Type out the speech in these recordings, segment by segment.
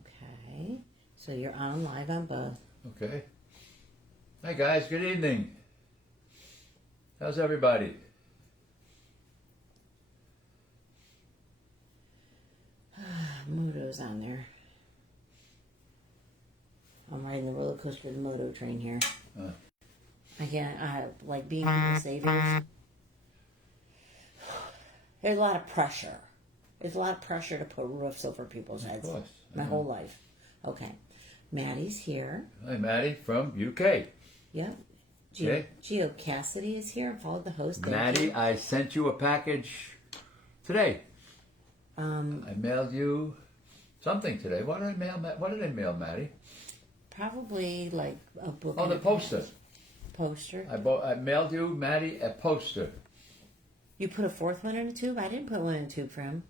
Okay. So you're on live on both. Okay. Hi guys, good evening. How's everybody? Moto's on there. I'm riding the roller coaster of the moto train here. I like being people saviors. There's a lot of pressure. There's a lot of pressure to put roofs over people's heads. Of course. My whole life. Okay. Maddie's here. Hi Maddie from UK. Yep. Okay. Geo Cassidy is here. Followed the host. Thank Maddie, you. I sent you a package today. I mailed you something today. What did I mail, Maddie? Probably like a book. Oh, the poster. Poster. I mailed you, Maddie, a poster. You put a fourth one in a tube? I didn't put one in a tube for him.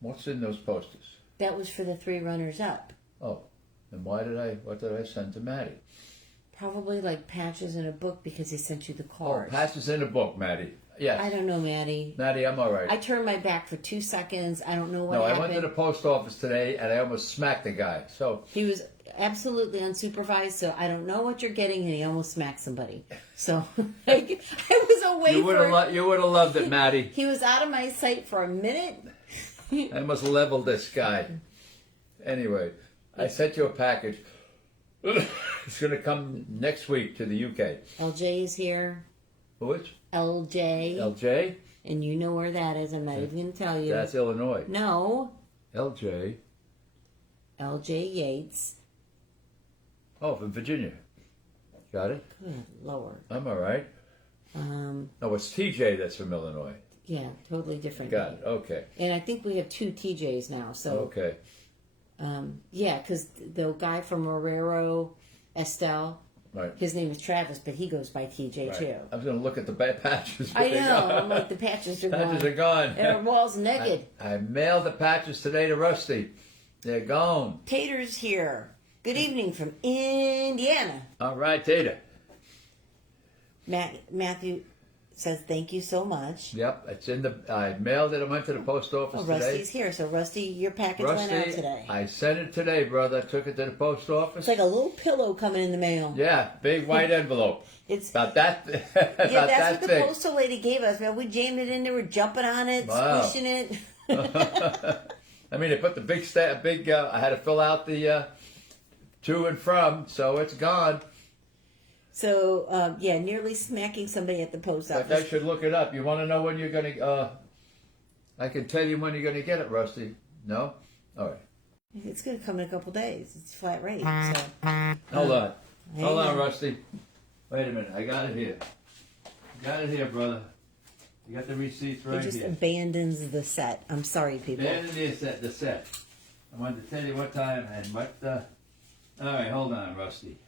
What's in those posters? That was for the 3 runners up. Oh, and what did I send to Maddie? Probably like patches in a book because he sent you the Oh, cards. patches in a book, Maddie. Yes. I don't know, Maddie. Maddie, I'm all right. I turned my back for 2 seconds. I don't know what No, happened. I went to the post office today and I almost smacked the guy. So He was absolutely unsupervised, so I don't know what you're getting, and he almost smacked somebody. So I was away you would have loved it, Maddie. He was out of my sight for a minute. I must level this guy. Anyway, I sent you a package. It's going to come next week to the UK. LJ is here. Which? LJ. LJ? And you know where that is. I'm not even going to tell you. That's Illinois. No. LJ. LJ Yates. Oh, from Virginia. Got it? Good Lord. I'm all right. No, it's TJ that's from Illinois. Yeah, totally different. Got it. Okay. And I think we have 2 TJs now. So Okay. yeah, because the guy from Marrero, Estelle, Right. his name is Travis, but he goes by TJ too. I was going to look at the patches. I know. I'm like, the patches are gone. Patches are gone. And our wall's naked. I mailed the patches today to Rusty. They're gone. Tater's here. Good evening from Indiana. All right, Tater. Matthew says thank you so much. Yep, it's in the. I mailed it. I went to the post office Oh, today. Rusty's here. So, Rusty, your package went out today. I sent it today, brother. I took it to the post office. It's like a little pillow coming in the mail. Yeah, big white envelope. It's about that. Yeah, that's that what the postal lady gave us. Man, we jammed it in there. We're jumping on it, Wow. squishing it. I mean, they put the big. I had to fill out the to and from, so it's gone. So, yeah, nearly smacking somebody at the post But office. I should look it up. You want to know when you're going to... I can tell you when you're going to get it, Rusty. No? All right. It's going to come in a couple days. It's flat rate. So, Hold on. hang Hold on, on. Rusty. Wait a minute. I got it here. Got it here, brother. You got the receipts He right just here. abandons the set. I'm sorry, people. Abandon the set. I wanted to tell you what time and what... All right, hold on, Rusty.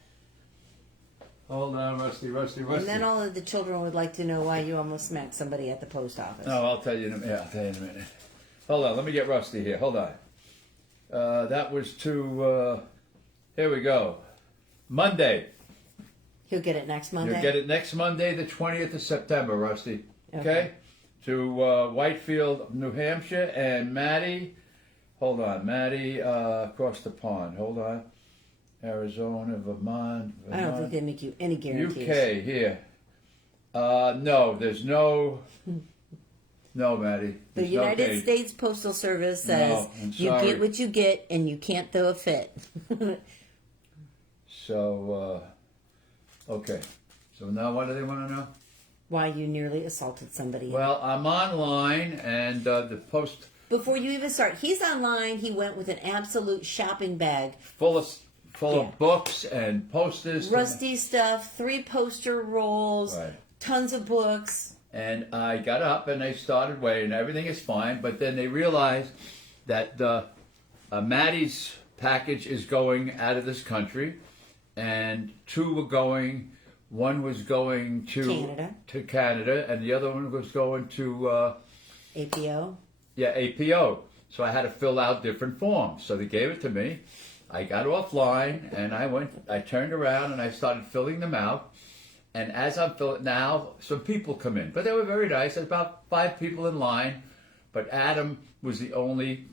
Hold on, Rusty. And then all of the children would like to know why you almost smacked somebody at the post office. No, I'll tell you in a minute. I'll tell you in a minute. Hold on, let me get Rusty here. Hold on. That was to, here we go. Monday. He'll get it next Monday? You'll get it next Monday, the 20th of September, Rusty. Okay? To Whitefield, New Hampshire, and Maddie, hold on, Maddie, across the pond. Hold on. Arizona, Vermont. I don't think they make you any guarantees. UK, here. No, there's no... No, Maddie. The United States Postal Service says No, I'm you sorry. get what you get and you can't throw a fit. So, okay. So now what do they want to know? Why you nearly assaulted somebody. Well, I'm online and the post... Before you even start, he's online. He went with an absolute shopping bag. Full of books and posters. Rusty stuff, 3 poster rolls, Right. tons of books. And I got up and they started waiting. Everything is fine. But then they realized that Maddie's package is going out of this country. And 2 were going... One was going to Canada, and the other one was going to... APO? Yeah, APO. So I had to fill out different forms. So they gave it to me. I got offline, and I turned around, and I started filling them out. And as I'm filling, now some people come in. But they were very nice. There's about 5 people in line. But Adam was the only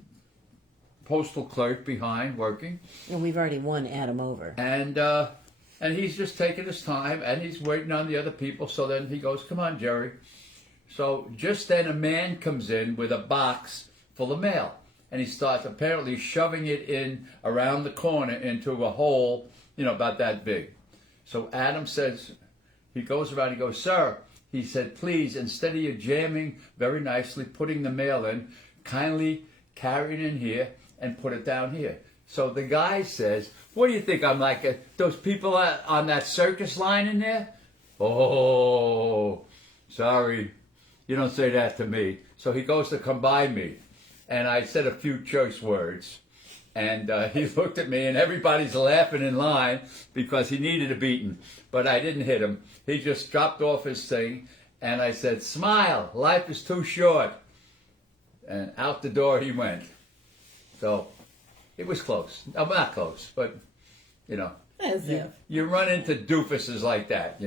postal clerk behind working. And we've already won Adam over. And he's just taking his time, and he's waiting on the other people. So then he goes, "Come on, Jerry." So just then a man comes in with a box full of mail, and he starts apparently shoving it in around the corner into a hole, about that big. So Adam says, he goes around, he goes, "Sir," he said, "please, instead of you jamming very nicely, putting the mail in, kindly carry it in here and put it down here." So the guy says, "What do you think? I'm like those people on that circus line in there?" "Oh, sorry. You don't say that to me." So he goes to come by me. And I said a few choice words. And he looked at me, and everybody's laughing in line because he needed a beating. But I didn't hit him. He just dropped off his thing. And I said, "Smile. Life is too short." And out the door he went. So it was close. Not close, but, As if. you run into doofuses like that,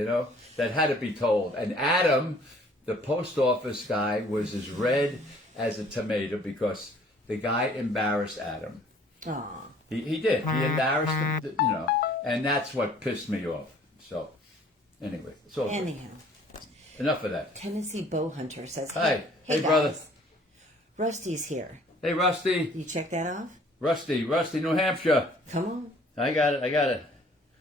that had to be told. And Adam, the post office guy, was as red as a tomato because the guy embarrassed Adam. Aw. He did. He embarrassed him, and that's what pissed me off. So, anyway, it's all good. Anyhow. Enough of that. Tennessee Bow Hunter says, Hey guys, brother. Rusty's here. Hey, Rusty. You check that off? Rusty, New Hampshire. Come on. I got it.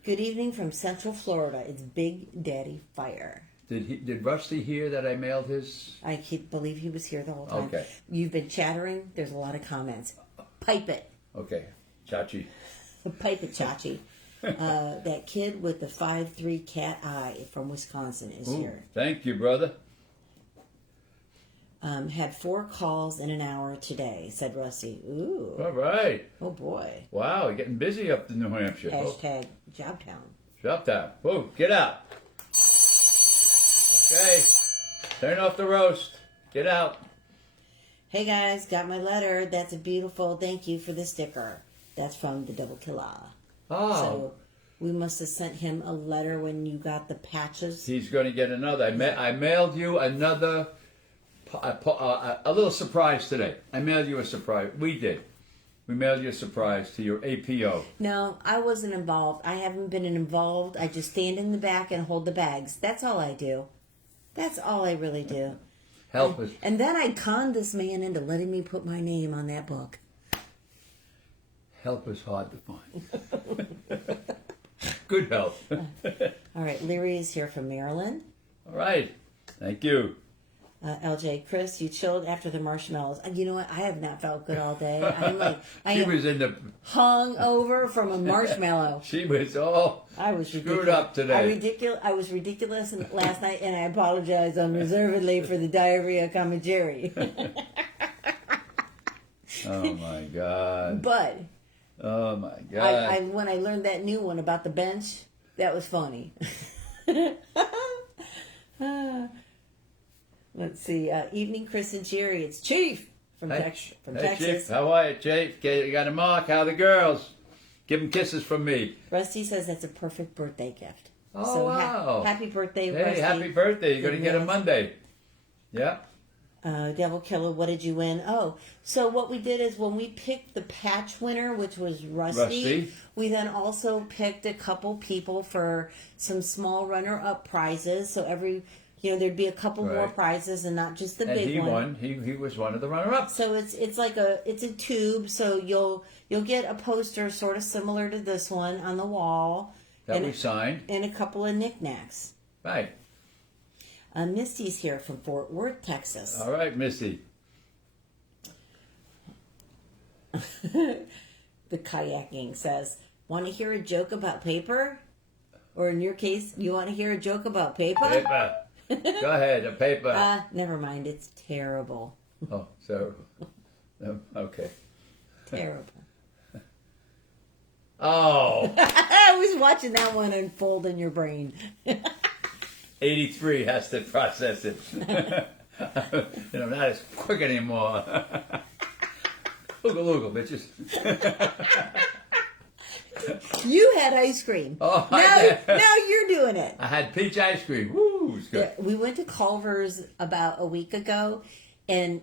Good evening from Central Florida. It's Big Daddy Fire. Did Rusty hear that I mailed his? I believe he was here the whole time. Okay. You've been chattering. There's a lot of comments. Pipe it. Okay, Chachi. Pipe it, Chachi. That kid with the 5'3" cat eye from Wisconsin is here. Thank you, brother. Had 4 calls in an hour today, said Rusty. Ooh. All right. Oh, boy. Wow, you're getting busy up in New Hampshire. Hashtag Jobtown. Shut down. Whoa, get out. Okay. Turn off the roast. Get out. Hey, guys, got my letter. That's a beautiful thank you for the sticker. That's from the Double Killer. Oh. So we must have sent him a letter when you got the patches. He's going to get another. I mailed you another, a little surprise today. I mailed you a surprise. We did. We mailed you a surprise to your APO. No, I wasn't involved. I haven't been involved. I just stand in the back and hold the bags. That's all I do. That's all I really do. Help us. And then I conned this man into letting me put my name on that book. Help is hard to find. Good help. All right, Leary is here from Maryland. All right. Thank you. LJ, Chris, you chilled after the marshmallows. You know what? I have not felt good all day. I She am was in the. hung over from a marshmallow. She was all I was screwed ridiculous. up today. I was ridiculous last night, and I apologize unreservedly for the diarrhea commentary. Oh my God. But Oh my God. when I learned that new one about the bench, that was funny. Let's see. Evening, Chris and Jerry. It's Chief from Hey, Texas. Chief. How are you, Chief? You got a mark? How are the girls? Give them kisses from me. Rusty says that's a perfect birthday gift. Oh, so wow. Happy birthday, Hey, Rusty. happy birthday. You're going to get a Monday. Yeah. Devil Killer, what did you win? Oh, so what we did is when we picked the patch winner, which was Rusty, we then also picked a couple people for some small runner-up prizes. So there'd be a couple more prizes and not just the And big he one. won. He was one of the runner-ups. So it's like it's a tube. So you'll get a poster sort of similar to this one on the wall. That we signed. And a couple of knickknacks. Right. Misty's here from Fort Worth, Texas. All right, Misty. The kayaking says, want to hear a joke about paper? Or in your case, you want to hear a joke about paper? Paper. Go ahead, a paper. Never mind. It's terrible. Oh, so, okay. Terrible. Oh. I was watching that one unfold in your brain. 83 has to process it. Not as quick anymore. Oogle, bitches. You had ice cream. Oh, now you're doing it. I had peach ice cream. Woo, it's good. We went to Culver's about a week ago, and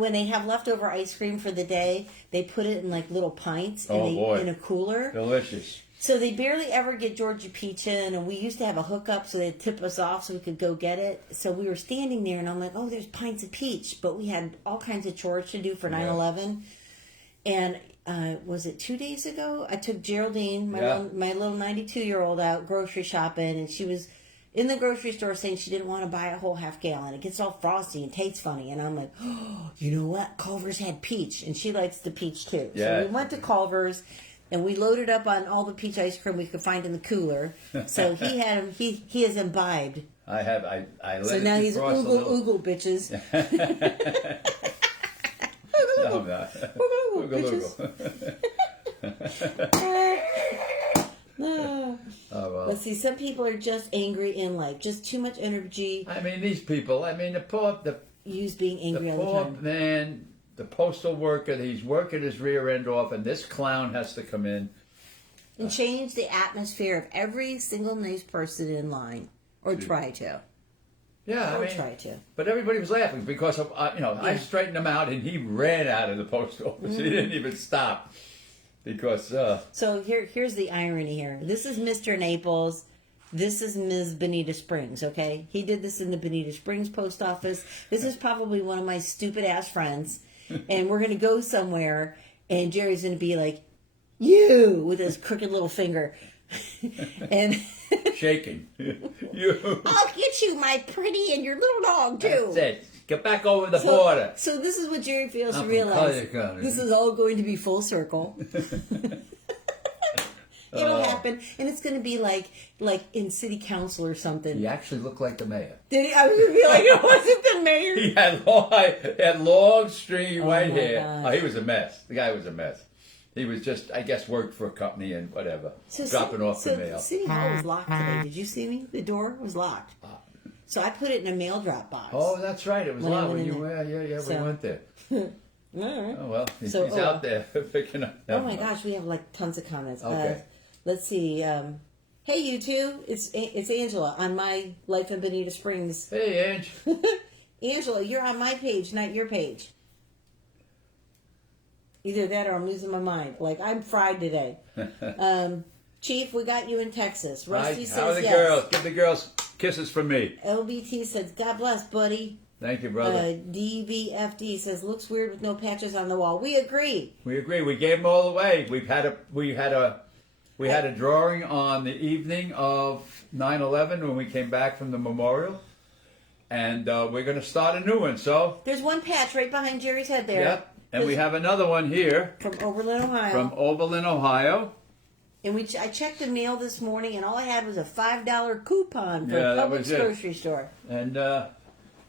when they have leftover ice cream for the day, they put it in like little pints in a cooler. Delicious. So they barely ever get Georgia Peach in, and we used to have a hookup so they'd tip us off so we could go get it. So we were standing there, and I'm like, oh, there's pints of peach. But we had all kinds of chores to do for 9/11. And was it 2 days ago? I took Geraldine, my little 92-year-old, out grocery shopping, and she was in the grocery store saying she didn't want to buy a whole half gallon. It gets all frosty and tastes funny. And I'm like, oh, you know what? Culver's had peach, and she likes the peach too. Yeah. So we went to Culver's. And we loaded up on all the peach ice cream we could find in the cooler. So he has imbibed. I let so it now he's defrost oogle bitches. No, I'm not. Oogle Oh, well. Let's see. Some people are just angry in life. Just too much energy. I mean, these people. I mean, the Use being angry all the poor time. man. The postal worker, he's working his rear end off, and this clown has to come in And change the atmosphere of every single nice person in line. Or try to. Yeah, Or try to. But everybody was laughing because of, I straightened him out, and he ran out of the post office. He didn't even stop because. So here's the irony here. This is Mr. Naples. This is Ms. Bonita Springs, okay? He did this in the Bonita Springs post office. This is probably one of my stupid ass friends. And we're going to go somewhere, and Jerry's going to be like, you, with his crooked little finger. And shaking. You. I'll get you, my pretty, and your little dog, too. That's it. Get back over the border. So this is what Jerry fails to I'm from realize. Collier. This is all going to be full circle. It'll happen, and it's going to be like in city council or something. He actually looked like the mayor. Did he? I was going to be like, it wasn't the mayor. He had long, stringy white hair. gosh. Oh, he was a mess. The guy was a mess. He was just, I guess, worked for a company and whatever, dropping off the mail. City Hall was locked today. Did you see me? The door was locked. So I put it in a mail drop box. Oh, that's right. It was When I loud went when in you there. were. Yeah, So- we went there. All right. Oh well, he's So, out there picking up. Oh my gosh, we have like tons of comments. Okay. Let's see. Hey, you two. It's Angela on my Life in Bonita Springs. Hey, Ange. Angela, you're on my page, not your page. Either that or I'm losing my mind. Like, I'm fried today. Chief, we got you in Texas. Rusty says How are the yes. girls? Give the girls kisses from me. LBT says, God bless, buddy. Thank you, brother. DVFD says, looks weird with no patches on the wall. We agree. We agree. We gave them all away. We had a drawing on the evening of 9/11 when we came back from the memorial, and we're going to start a new one. So There's one patch right behind Jerry's head there. yep, and we have another one here From Oberlin, Ohio. from Oberlin, Ohio. And I checked the mail this morning, and all I had was a $5 coupon for Yeah, a that Publix was it. grocery store. And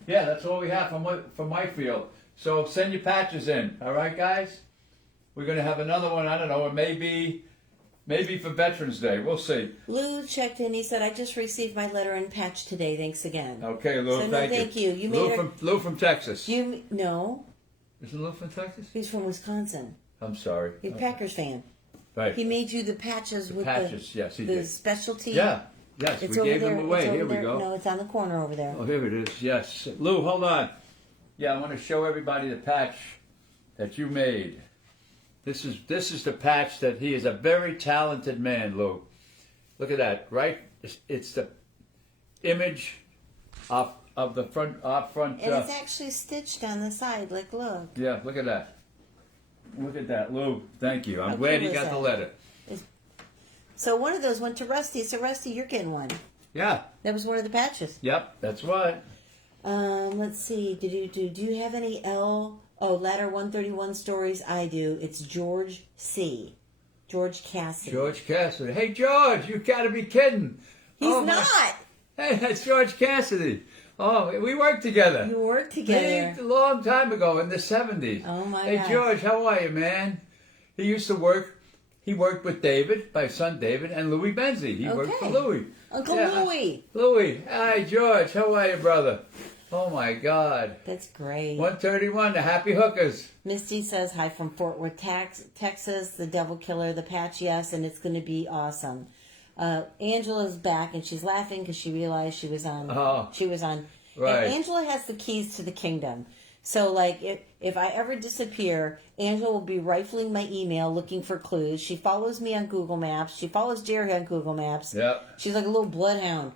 yeah, that's all we have from my field. So send your patches in, all right, guys? We're going to have another one. I don't know, or maybe for Veterans Day. We'll see. Lou checked in. He said, I just received my letter and patch today. Thanks again. Okay, Lou. So, no, thank thank you. You Lou made Lou from Texas. No, Isn't Lou from Texas? he's from Wisconsin. I'm sorry. He's a Packers fan. Right. He made you the patches with patches, yes, he the did. specialty. Yeah. Yes, It's we over gave there. them away. It's over Here we there. go. No, it's on the corner over there. Oh, here it is. Yes. Lou, hold on. Yeah, I want to show everybody the patch that you made. This is the patch that he is a very talented man, Lou. Look at that, right? It's the image of the front. And it's actually stitched on the side. Like, look. Yeah, look at that. Look at that, Lou. Thank you. I'm How glad cool he is got that? the letter. So one of those went to Rusty. So Rusty, you're getting one. Yeah. That was one of the patches. Yep. That's right. Let's see. Do you have any Ladder 131 stories? I do. It's George C. George Cassidy. George Cassidy. Hey, George, you got to be kidding. He's Oh, my- not. Hey, that's George Cassidy. Oh, we worked together. You worked together. A long time ago in the 70s. Oh, my Hey, gosh. George, how are you, man? He used to work. He worked with David, my son David, and Louis Benzie. He worked for Okay. Louis. Uncle Yeah. Louie. Louis. Hi, George. How are you, brother? Oh, my God. That's great. 131, the Happy Hookers. Misty says hi from Fort Worth, Texas. The Devil Killer, the patch, yes, and it's going to be awesome. Angela's back, and she's laughing because she realized she was on. Oh, She was on. right. And Angela has the keys to the kingdom. So, like, if I ever disappear, Angela will be rifling my email looking for clues. She follows me on Google Maps. She follows Jerry on Google Maps. Yeah. She's like a little bloodhound.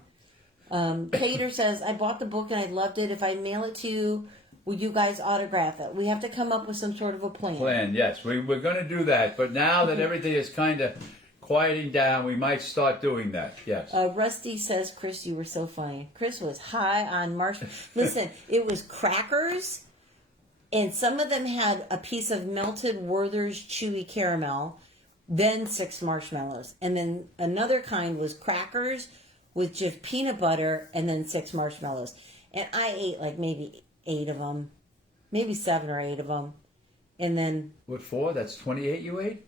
Cater says, I bought the book and I loved it. If I mail it to you, will you guys autograph it? We have to come up with some sort of a plan. Yes. We're going to do that. But now that everything is kind of quieting down, we might start doing that. Yes. Rusty says, Chris, you were so funny. Chris was high on marshmallows. Listen, it was crackers, and some of them had a piece of melted Werther's chewy caramel, then 6 marshmallows. And then another kind was crackers with just peanut butter and then 6 marshmallows. And I ate like maybe 8 of them, maybe 7 or 8 of them. And then... What, 4? That's 28 you ate?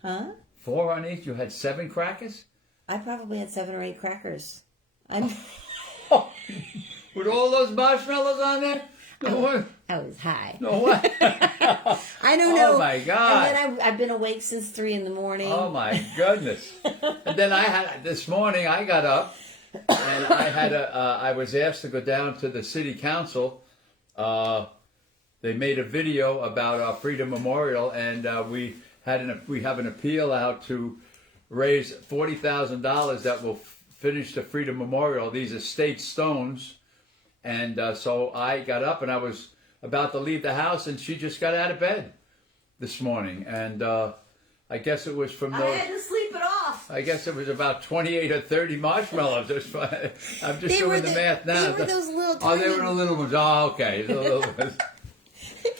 Huh? 4 on each? You had 7 crackers? I probably had 7 or 8 crackers. With all those marshmallows on there? No way. I was high. No way. I don't know. Oh my God. And then I've been awake since 3 in the morning. Oh my goodness. And then this morning I got up and I was asked to go down to the city council. They made a video about our Freedom Memorial, and we have an appeal out to raise $40,000 that will finish the Freedom Memorial. These are state stones. And so I got up and I was about to leave the house, and she just got out of bed this morning. And I guess it was from those... I had to sleep it off. I guess it was about 28 or 30 marshmallows. I'm just doing the math now. They were those little Oh, they were the little ones. Oh, okay.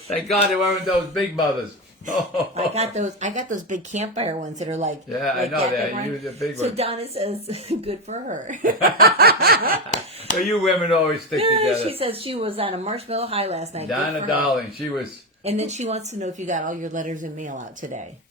Thank God they weren't those big mothers. Oh. I got those big campfire ones that are like... Yeah, like I know that. You the big so ones. Donna says, good for her. So you women always stick together. She says she was on a marshmallow high last night. Donna, darling, she was... And then she wants to know if you got all your letters and mail out today.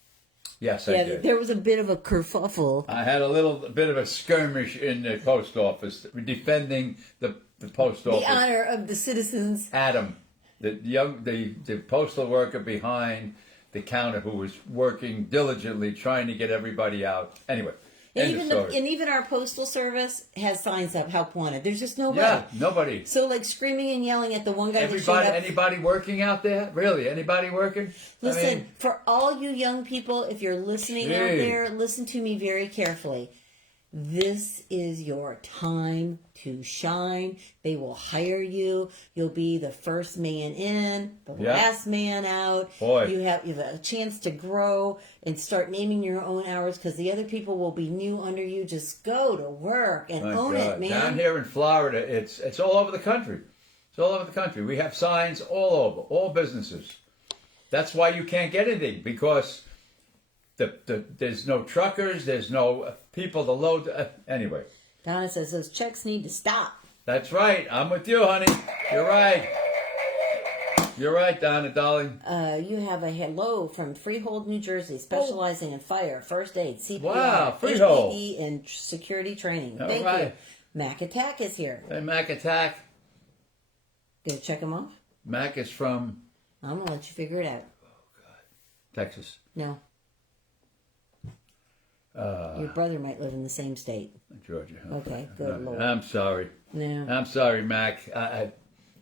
Yes, I did. There was a bit of a kerfuffle. I had a bit of a skirmish in the post office, defending the post office. The honor of the citizens. Adam, the postal worker behind the counter who was working diligently trying to get everybody out. Anyway, and even our postal service has signs up, help wanted. There's just nobody. Yeah, nobody. So like screaming and yelling at the one guy that showed up. Anybody working out there? Really? Anybody working? Listen, for all you young people, if you're listening out there, listen to me very carefully. This is your time to shine. They will hire you. You'll be the first man in, the last man out. Boy. You have a chance to grow and start naming your own hours, because the other people will be new under you. Just go to work and own it, man. Down here in Florida, it's all over the country. It's all over the country. We have signs all over, all businesses. That's why you can't get anything, because there's no truckers, there's no people to load. Anyway. Donna says those checks need to stop. That's right. I'm with you, honey. You're right. You're right, Donna, darling. You have a hello from Freehold, New Jersey, specializing in fire, first aid, CPR, wow, Freehold, AED, and security training. All Thank right. you. Mac Attack is here. Hey, Mac Attack. Gonna check him off? Mac is from... I'm gonna let you figure it out. Oh, God. Texas. No. Your brother might live in the same state. Georgia. Okay, good Lord. I'm sorry. No. I'm sorry, Mac.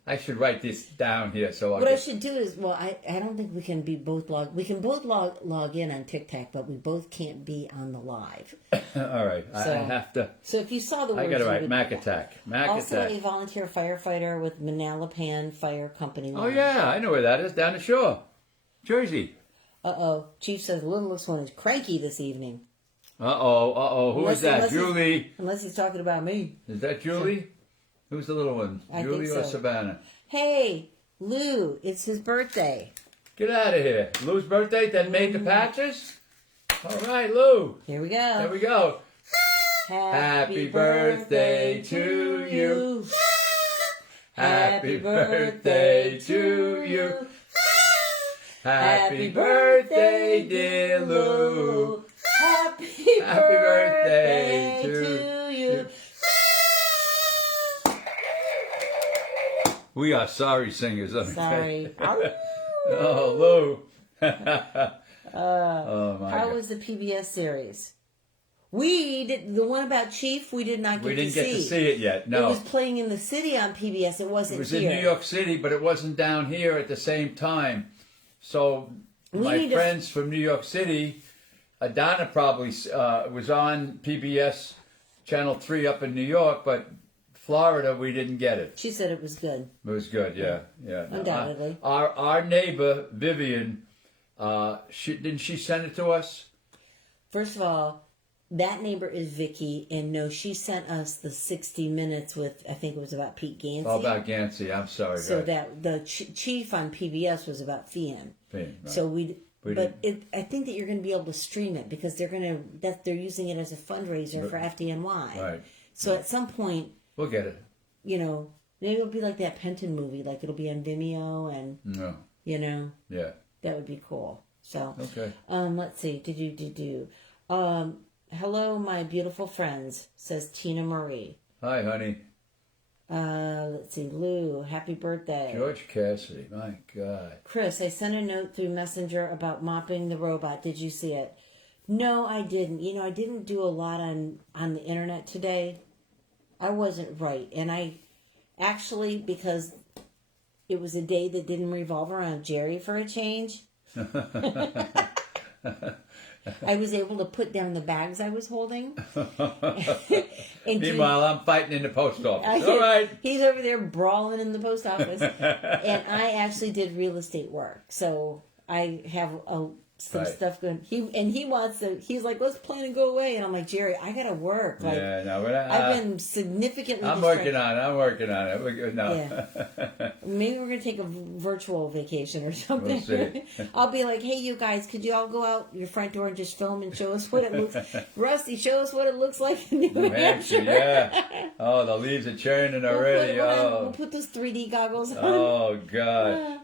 I should write this down here so I should do is, I don't think we can be both we can both log in on TikTok, but we both can't be on the live. All right. I have to. So if you saw the words, I got to write Mac Attack. Mac also Attack. a volunteer firefighter with Manalapan Fire Company. Oh, yeah. I know where that is. Down the shore. Jersey. Uh-oh. Chief says the littlest one is cranky this evening. Uh-oh. Who is that? Julie? Unless he's talking about me. Is that Julie? Who's the little one? I Julie think or so. Savannah? Hey, Lou, it's his birthday. Get out of here. Lou's birthday that made the patches? All right, Lou. Here we go. There we go. Happy birthday to you. Happy birthday to you. Happy birthday, dear Lou. Happy birthday to you. We are sorry singers. Okay? Sorry. Oh, Lou. Oh, my How God. was the PBS series? We did the one about Chief. We did not We get didn't to get see. to see it yet. No, It was playing in the city on PBS. It wasn't. It was here. in New York City, but it wasn't down here at the same time. So my friends from New York City, Donna probably was on PBS Channel 3 up in New York, but Florida, we didn't get it. She said it was good. It was good, yeah. Undoubtedly. Our neighbor, Vivian, didn't she send it to us? First of all, that neighbor is Vicky, and no, she sent us the 60 Minutes with, I think it was about Pete Gansey. Oh, about Gansey, I'm sorry. So right. that the Chief on PBS was about Fian. Right. So I think that you're going to be able to stream it because they're using it as a fundraiser for FDNY. Right. So at some point, we'll get it. Maybe it'll be like that Penton movie, like it'll be on Vimeo, and yeah, that would be cool. So okay. Let's see. Hello, my beautiful friends, says Tina Marie. Hi, honey. Let's see, Lou, happy birthday. George Cassidy, my God. Chris, I sent a note through Messenger about mopping the robot. Did you see it? No, I didn't. I didn't do a lot on the internet today. I wasn't right. And I actually, because it was a day that didn't revolve around Jerry for a change, I was able to put down the bags I was holding. Meanwhile, I'm fighting in the post office. All right. He's over there brawling in the post office. And I actually did real estate work. So I have some stuff going. He's like, let's plan and go away. And I'm like, Jerry, I got to work. Like, I've been significantly I'm working on it. We're good now. Yeah. Maybe we're going to take a virtual vacation or something. We'll see. I'll be like, hey, you guys, could you all go out your front door and just film and show us what it looks Rusty, show us what it looks like in New Hampshire. Yeah. Oh, the leaves are churning already. We'll put those 3D goggles on. Oh, God.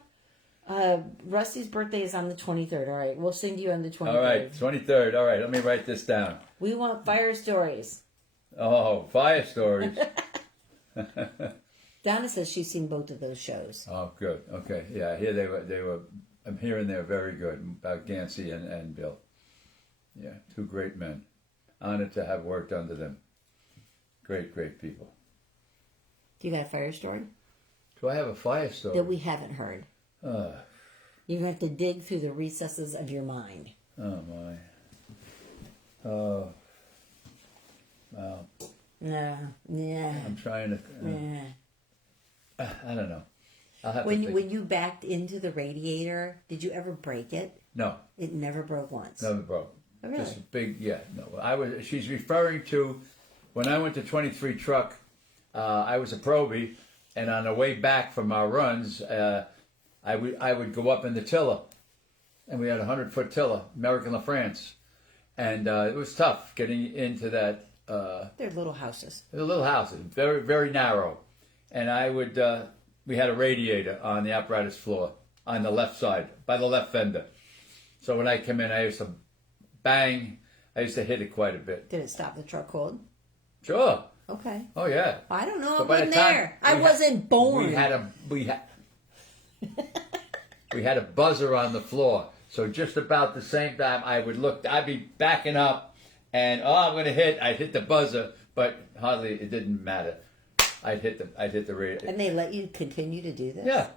Rusty's birthday is on the 23rd. All right, we'll sing to you on the 23rd. All right, 23rd. All right, let me write this down. We want fire stories. Oh, fire stories. Donna says she's seen both of those shows. Oh, good. Okay, yeah. Here they were. I'm hearing they're very good about Gansey and Bill. Yeah, two great men. Honored to have worked under them. Great people. Do you got a fire story? Do I have a fire story that we haven't heard? You're going to have to dig through the recesses of your mind. Oh, my. Oh. Wow. No. Yeah. I'm trying to... I don't know. I'll have to think. When you backed into the radiator, did you ever break it? No. It never broke once? Never broke. Oh, really? Just a big... Yeah, no. She's referring to... When I went to 23 Truck, I was a probie, and on the way back from our runs... I would go up in the tiller, and we had a 100-foot tiller, American La France, and it was tough getting into that. They're little houses. They're little houses, very very narrow, and we had a radiator on the apparatus floor on the left side by the left fender. So when I come in, I used to bang. I used to hit it quite a bit. Did it stop the truck cold? Sure. Okay. Oh yeah. I don't know. I wasn't there. I wasn't born. We had a buzzer on the floor, so just about the same time I'd be backing up, and I'm going to hit. I'd hit the buzzer, but hardly it didn't matter. I'd hit the radio. And they let you continue to do this? Yeah.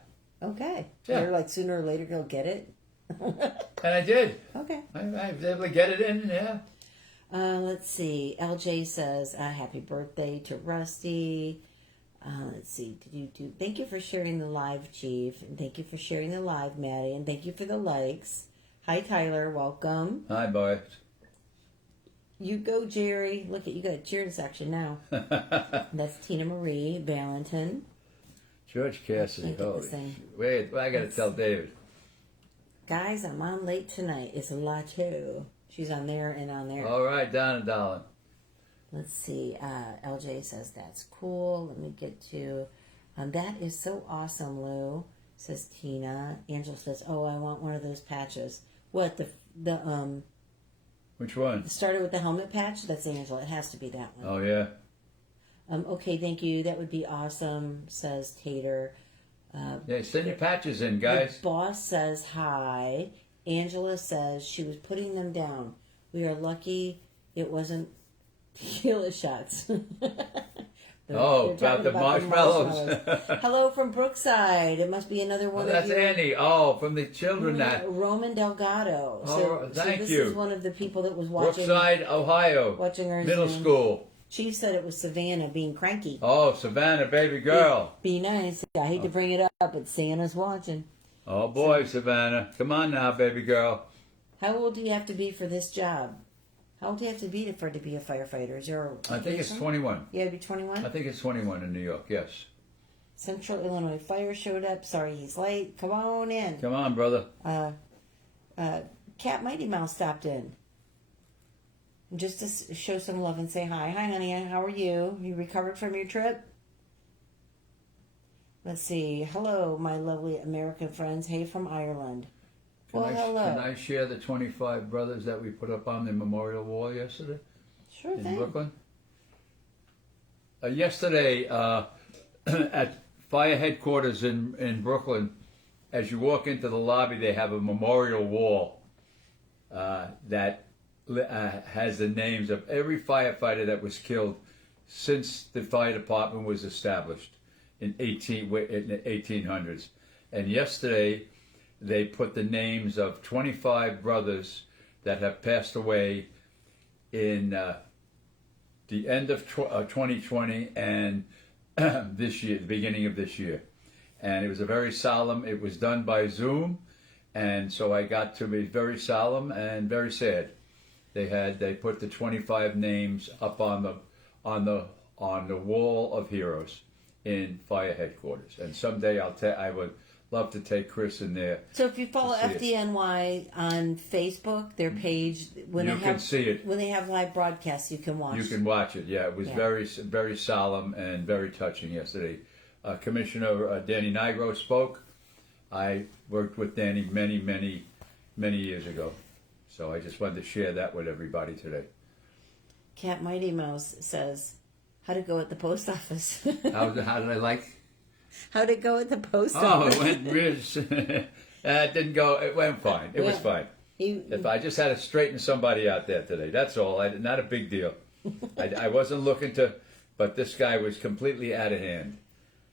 Okay. Yeah. You're like, sooner or later go get it. And I did. Okay. I was able to get it in. Yeah. Let's see. LJ says, happy birthday to Rusty. Let's see. Thank you for sharing the live, Chief, and thank you for sharing the live, Maddie, and thank you for the likes. Hi, Tyler. Welcome. Hi, boy. You go, Jerry. Look you got a cheering section now. That's Tina Marie Valentin. George Cassidy. Wait, I got to tell David. Guys, I'm on late tonight. It's Lato. She's on there and on there. All right, Donna, darling. Let's see. LJ says that's cool. Let me get to. That is so awesome, Lou. Says Tina. Angela says, "Oh, I want one of those patches." What the Which one? Started with the helmet patch. That's Angela. It has to be that one. Oh yeah. Okay, thank you. That would be awesome. Says Tater. Yeah, send your patches in, guys. The boss says hi. Angela says she was putting them down. We are lucky it wasn't Tequila shots. About the marshmallows. Hello from Brookside. It must be another one of That's your... Annie. Oh, from the children that. Roman Delgado. Thank this you. is one of the people that was watching. Brookside, Ohio. Watching her middle school. She said it was Savannah being cranky. Oh, Savannah, baby girl. Be nice. I hate to bring it up, but Santa's watching. Oh boy, Savannah. Come on now, baby girl. How old do you have to be for this job? How old do you have to be to be a firefighter? Is there I think it's 21. You gotta be 21? I think it's 21 in New York, yes. Central Illinois Fire showed up. Sorry he's late. Come on in. Come on, brother. Cat Mighty Mouse stopped in. Just to show some love and say hi. Hi, honey. How are you? You recovered from your trip? Let's see. Hello, my lovely American friends. Hey, from Ireland. Hello. Can I share the 25 brothers that we put up on the memorial wall yesterday? Sure in thing. Brooklyn? Yesterday, at fire headquarters in Brooklyn, as you walk into the lobby, they have a memorial wall that has the names of every firefighter that was killed since the fire department was established in the 1800s. And yesterday, they put the names of 25 brothers that have passed away in the end of 2020 and this year, the beginning of this year. And it was a very solemn, it was done by Zoom, and so I got to be very solemn and very sad. They put the 25 names up on the wall of heroes in fire headquarters. And someday I would love to take Chris in there. So if you follow FDNY on Facebook, their page, when you can see it. When they have live broadcasts, you can watch. You can watch it. Yeah, it was very, very solemn and very touching yesterday. Commissioner Danny Nigro spoke. I worked with Danny many, many, many years ago. So I just wanted to share that with everybody today. Cat Mighty Mouse says, how'd it go at the post office? How did I like? How'd it go at the post office? Oh, it went it didn't go. It went fine. It was fine. If I just had to straighten somebody out there today, that's all. Not a big deal. I wasn't looking to, but this guy was completely out of hand.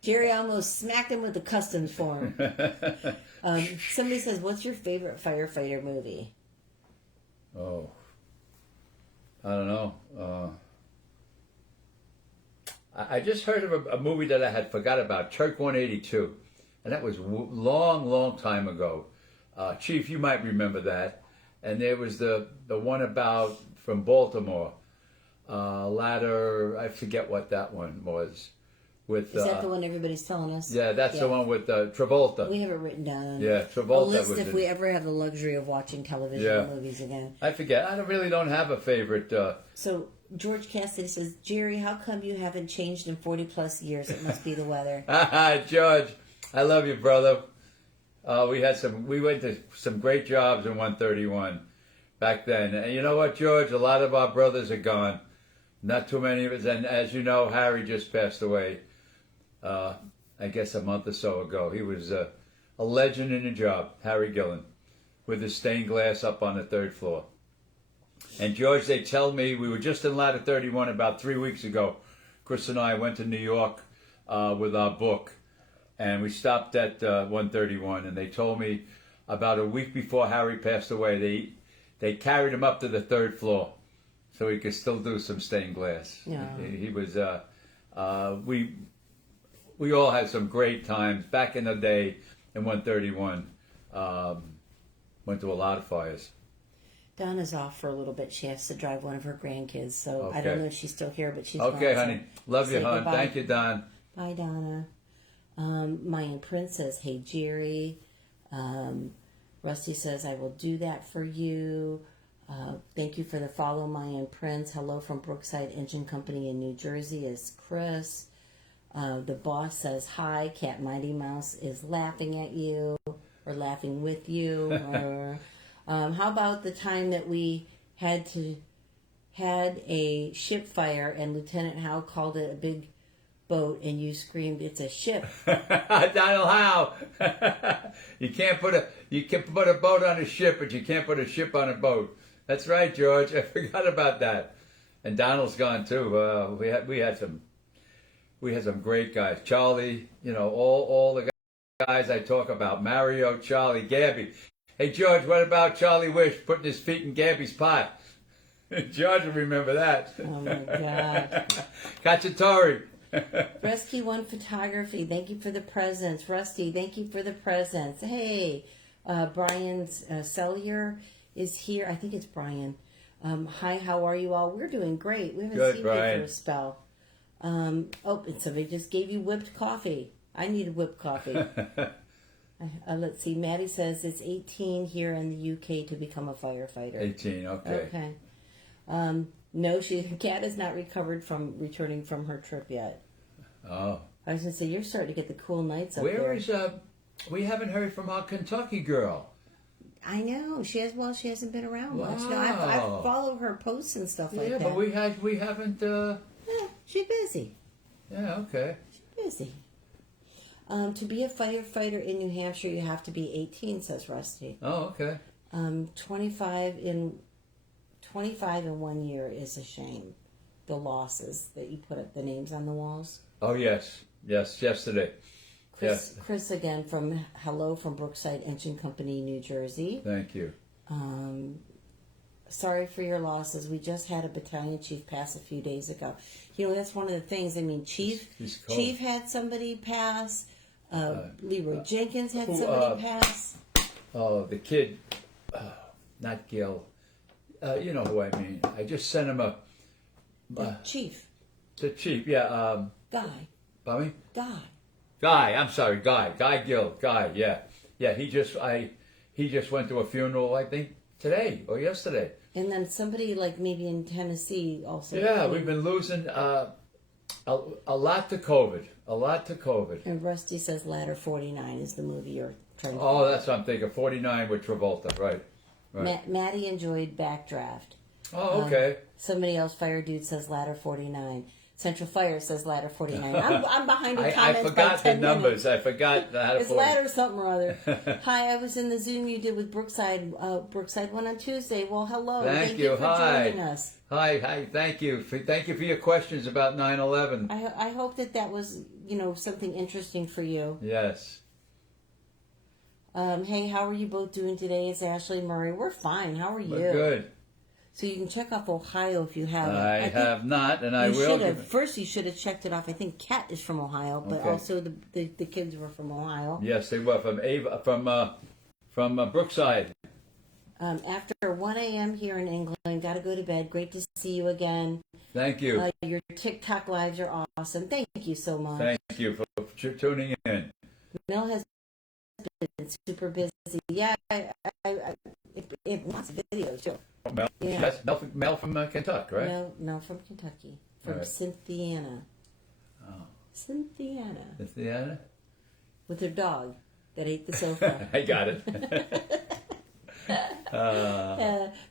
Jerry almost smacked him with the customs form. Somebody says, what's your favorite firefighter movie? Oh, I don't know. I just heard of a movie that I had forgot about, Turk 182, and that was long, long time ago. Chief, you might remember that. And there was the one about from Baltimore, ladder. I forget what that one was. Is that the one everybody's telling us? Yeah, that's the one with Travolta. We have it written down. Yeah, Travolta. A list if we ever have the luxury of watching television movies again. I forget. I really don't have a favorite. So George Cassidy says, Jerry, how come you haven't changed in 40 plus years? It must be the weather. George, I love you, brother. We went to some great jobs in 131 back then. And you know what, George? A lot of our brothers are gone. Not too many of us. And as you know, Harry just passed away. I guess a month or so ago. He was a legend in the job, Harry Gillen, with his stained glass up on the third floor. And George, they tell me, we were just in ladder 31 about 3 weeks ago. Chris and I went to New York with our book, and we stopped at 131, and they told me about a week before Harry passed away, they carried him up to the third floor so he could still do some stained glass. Yeah. He was, we all had some great times back in the day in 131. Went to a lot of fires. Donna's off for a little bit. She has to drive one of her grandkids, so Okay. I don't know if she's still here, but she's Okay, gone, honey. Love you, hon. Goodbye. Thank you, Don. Bye, Donna. Mayan Prince says, hey, Jerry. Rusty says, I will do that for you. Thank you for the follow, Mayan Prince. Hello from Brookside Engine Company in New Jersey is Chris. The boss says, hi, Cat Mighty Mouse is laughing at you or laughing with you. Or, how about the time that we had a ship fire and Lieutenant Howe called it a big boat and you screamed, it's a ship. Donald Howe. You can put a boat on a ship, but you can't put a ship on a boat. That's right, George. I forgot about that. And Donald's gone too. We had some great guys. Charlie, all the guys I talk about. Mario, Charlie, Gabby. Hey George, what about Charlie Wish putting his feet in Gabby's pot? George will remember that. Oh my God. Cacciatore. Rusty One Photography, thank you for the presents. Rusty, thank you for the presents. Hey, Brian Sellier is here. I think it's Brian. Hi, how are you all? We're doing great. We haven't seen you for a spell. And somebody just gave you whipped coffee. I needed whipped coffee. Let's see. Maddie says it's 18 here in the UK to become a firefighter. 18, okay. Okay. No, Kat is not returning from her trip yet. Oh. I was going to say, you're starting to get the cool nights up Where there. is, we haven't heard from our Kentucky girl. I know. She hasn't been around much. Wow. No, I follow her posts and stuff like that. Yeah, but we haven't, Yeah, she's busy. Yeah, okay. She's busy. To be a firefighter in New Hampshire, you have to be 18, says Rusty. Oh, okay. 25 in 1 year is a shame. The losses that you put up the names on the walls. Oh, yes, yesterday. Chris again from Brookside Engine Company, New Jersey. Thank you. Sorry for your losses. We just had a battalion chief pass a few days ago. That's one of the things. I mean, Chief had somebody pass. Leroy Jenkins had somebody pass. Oh, the kid, not Gil. You know who I mean. I just sent him The chief. The chief, yeah. Guy. Bobby? Guy. I'm sorry, Guy. Guy Gill. Guy, yeah. Yeah, he just went to a funeral, I think, today or yesterday. And then somebody like maybe in Tennessee also. Yeah, we've been losing a lot to COVID. And Rusty says Ladder 49 is the movie you're trying to Oh, that's what I'm thinking. 49 with Travolta, right. Maddie enjoyed Backdraft. Oh, okay. Somebody else, Fire Dude, says Ladder 49. Central Fire says Ladder 49. I'm behind in comments. I forgot the numbers. I forgot how to It's Ladder something or other. Hi, I was in the Zoom you did with Brookside. Brookside went on Tuesday. Well, hello. Thank you. For joining us. Hi. Thank you. Thank you for your questions about 9/11. I hope that was something interesting for you. Yes. Hey, how are you both doing today? It's Ashley Murray. We're fine. How are you? We're good. So you can check off Ohio if you haven't. I have not, and I will. First, you should have checked it off. I think Kat is from Ohio, but also the kids were from Ohio. Yes, they were from Brookside. After 1 a.m. here in England, got to go to bed. Great to see you again. Thank you. Your TikTok lives are awesome. Thank you so much. Thank you for tuning in. Mel has been super busy. Yeah, it lots of videos too. Mel, yeah. That's Mel from Kentucky, right? Mel from Kentucky, from right. Cynthiana. Oh. Cynthiana. With her dog that ate the sofa. I got it.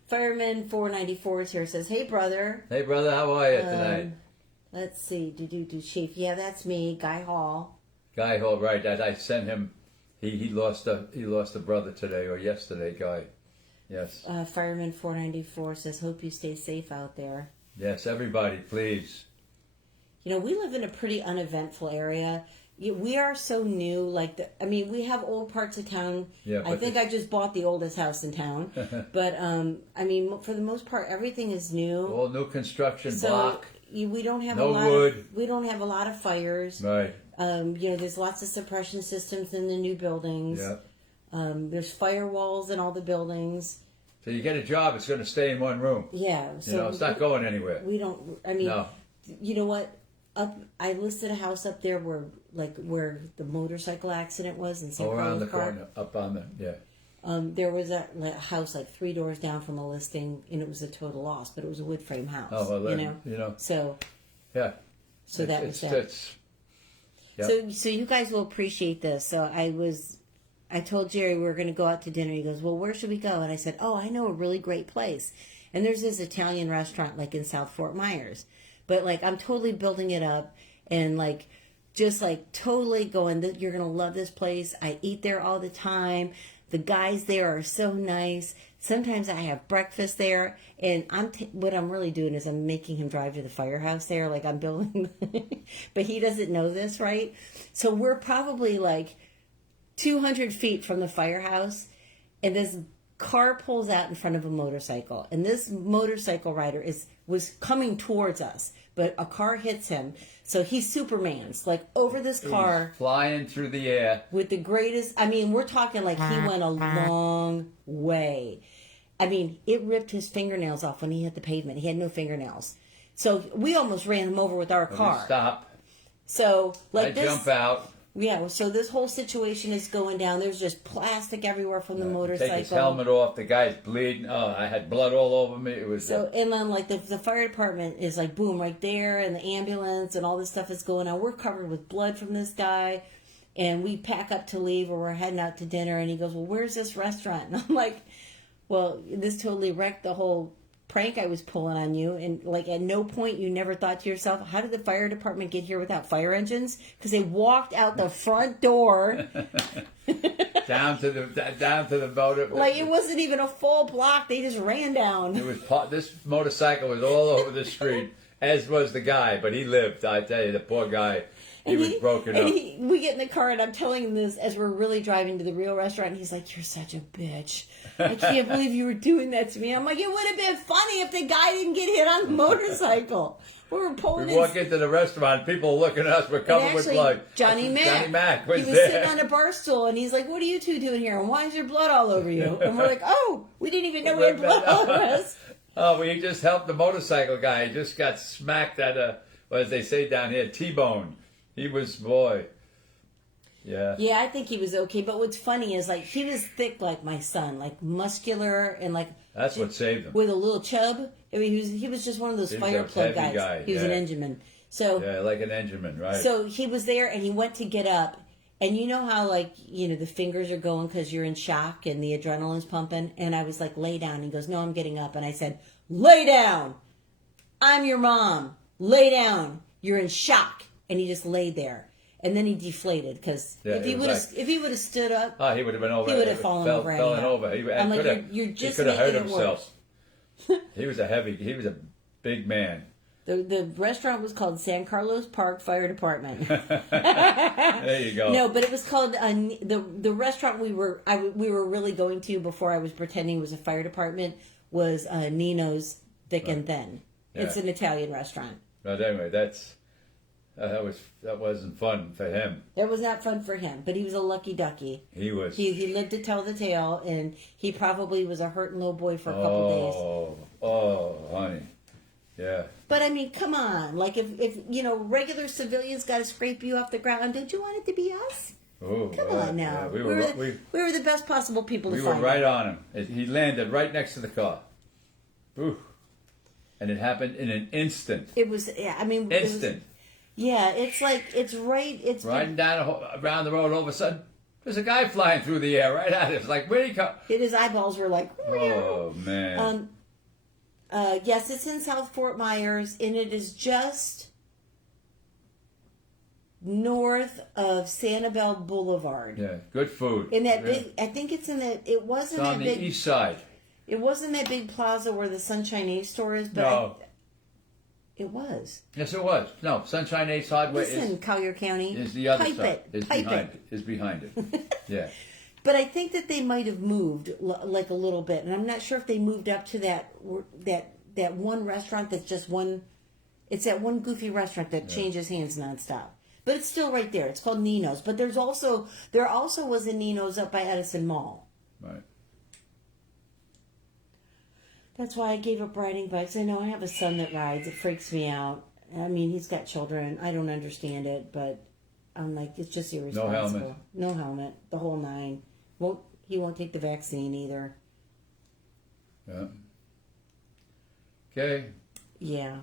Fireman 494 is here. Says, "Hey brother. Hey brother, how are you tonight?" Let's see. Do Chief? Yeah, that's me, Guy Hall. Guy Hall, right? I sent him. He lost a brother today or yesterday. Guy. Yes. Fireman 494 says, "Hope you stay safe out there." Yes, everybody, please. We live in a pretty uneventful area. We are so new. We have old parts of town. Yeah, I think I just bought the oldest house in town. But, for the most part, everything is new. All new construction block. We don't have wood. We don't have a lot of fires. Right. There's lots of suppression systems in the new buildings. Yeah. There's firewalls in all the buildings. So you get a job, it's going to stay in one room. Yeah. So it's not going anywhere. We don't. No. You know what? I listed a house up there where the motorcycle accident was in St. Around Carlos the Park. corner, up on the There was a house 3 doors down from a listing, and it was a total loss, but it was a wood frame house. Oh, well, then, So. Yeah. So that was that. Yep. So you guys will appreciate this. So I told Jerry we were going to go out to dinner. He goes, "Well, where should we go?" And I said, "Oh, I know a really great place." And there's this Italian restaurant in South Fort Myers. But I'm totally building it up and just totally going, "You're going to love this place. I eat there all the time. The guys there are so nice." Sometimes I have breakfast there, and what I'm really doing is I'm making him drive to the firehouse there, like I'm building, but he doesn't know this, right? So we're probably like 200 feet from the firehouse, and this car pulls out in front of a motorcycle, and this motorcycle rider was coming towards us, but a car hits him, so he Supermans like over this car, he's flying through the air with the greatest. I mean, we're talking like he went a long way. I mean, it ripped his fingernails off when he hit the pavement. He had no fingernails, so we almost ran him over with our car. Stop. So I jump out. Yeah, so this whole situation is going down. There's just plastic everywhere from the motorcycle. Take his helmet off. The guy's bleeding. Oh, I had blood all over me. It was so, and then like the fire department is like boom right there, and the ambulance and all this stuff is going on. We're covered with blood from this guy, and we pack up to leave, or we're heading out to dinner. And he goes, "Well, where's this restaurant?" And I'm like, "Well, this totally wrecked the whole prank I was pulling on you, and like at no point you never thought to yourself, how did the fire department get here without fire engines? Because they walked out the front door down to the motor. Like it wasn't even a full block; they just ran down. This motorcycle was all over the street, as was the guy, but he lived. I tell you, the poor guy. He was broken up. We get in the car, and I'm telling him this as we're really driving to the real restaurant. And he's like, "You're such a bitch. I can't believe you were doing that to me." I'm like, "It would have been funny if the guy didn't get hit on the motorcycle." We were pulling. We walk into the restaurant, people are looking at us. We're covered with blood. Johnny Mac was he was there. sitting on a bar stool, and he's like, "What are you two doing here? And why is there blood all over you?" And we're like, "Oh, we didn't even know we had blood all over us." Oh, we just helped the motorcycle guy. He just got smacked at as they say down here, T-bone. He was, boy. Yeah. Yeah, I think he was okay. But what's funny is, like, he was thick like my son, like muscular and like. That's what saved him. With a little chub. I mean, he was just one of those fire plug guys. He was an engineman. So yeah, like an engineman, right? So he was there, and he went to get up, and you know how like the fingers are going because you're in shock and the adrenaline's pumping. And I was like, lay down. He goes, no, I'm getting up. And I said, lay down. I'm your mom. Lay down. You're in shock. And he just laid there, and then he deflated because if he would have stood up, he would have been over. He would have fallen over. I'm like, you're just could have hurt making it himself. worse. He was a big man. The restaurant was called San Carlos Park Fire Department. There you go. No, but it was called the restaurant we were really going to before I was pretending it was a fire department was Nino's Thick and Thin. Yeah. It's an Italian restaurant. But anyway, that wasn't fun for him. That was not fun for him, but he was a lucky ducky. He was. He lived to tell the tale, and he probably was a hurting little boy for a couple days. Oh, honey. Yeah. But I mean, come on. Like if regular civilians got to scrape you off the ground, don't you want it to be us? Oh, come on now. Yeah, we were the best possible people to find. We were right on him. He landed right next to the car. Ooh. And it happened in an instant. It was, yeah, I mean... Instant. It's like, it's riding down around the road, all of a sudden, there's a guy flying through the air right at us. Like, where'd he come? His eyeballs were like... Oh, man. Yes, it's in South Fort Myers, and it is just north of Sanibel Boulevard. Yeah, good food. In that big... I think it's in that... It wasn't it's on the east side. It wasn't that big plaza where the Sunshine Ace store is, but no. It was. Yes, it was. No, Sunshine Ace Hardware Listen, Collier County. Is the other Pipe side. it. Is behind it. Yeah. But I think that they might have moved like a little bit, and I'm not sure if they moved up to that one restaurant that's just one. It's that one goofy restaurant that changes hands nonstop. But it's still right there. It's called Nino's. But there also was a Nino's up by Edison Mall. Right. That's why I gave up riding bikes. I know I have a son that rides. It freaks me out. I mean, he's got children. I don't understand it, but I'm like, it's just irresponsible. No helmet. The whole nine. He won't take the vaccine either. Yeah. Okay. Yeah.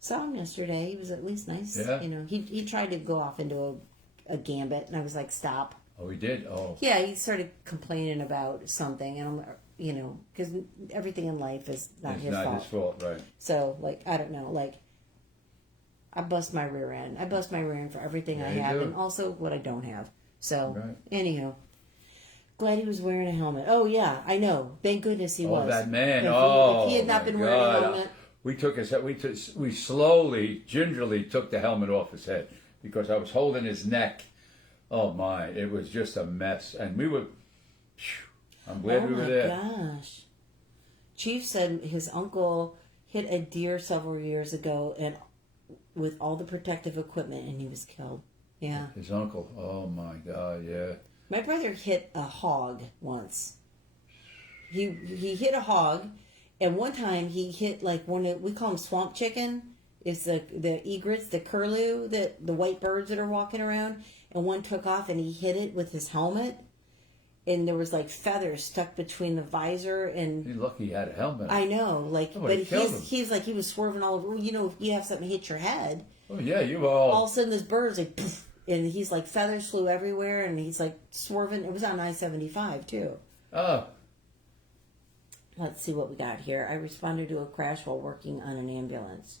Saw him yesterday. He was at least nice. Yeah. He tried to go off into a gambit, and I was like, stop. Oh, he did? Oh. Yeah, he started complaining about something, and I'm because everything in life is not his fault. It's not his fault, right. So, I don't know, I bust my rear end. I bust my rear end for everything I have, and also what I don't have. So, anyhow. Glad he was wearing a helmet. Oh yeah, I know. Thank goodness he was. Oh, that man! If he had not been wearing a helmet, we slowly, gingerly took the helmet off his head because I was holding his neck. Oh my! It was just a mess, and we were. I'm glad we were there. Oh my gosh! Chief said his uncle hit a deer several years ago, and with all the protective equipment, and he was killed. Yeah. His uncle. Oh my God! Yeah. My brother hit a hog once. He hit a hog, and one time he hit like one of, we call them swamp chicken. It's the egrets, the curlew, the white birds that are walking around. And one took off, and he hit it with his helmet, and there was like feathers stuck between the visor and. He's lucky he had a helmet. I know, like, but him. he's like he was swerving all over. You know, if you have something hit your head. Oh yeah, you all. All of a sudden, this bird's like, poof, and he's like feathers flew everywhere, and he's like swerving. It was on I-75 too. Oh. Let's see what we got here. I responded to a crash while working on an ambulance.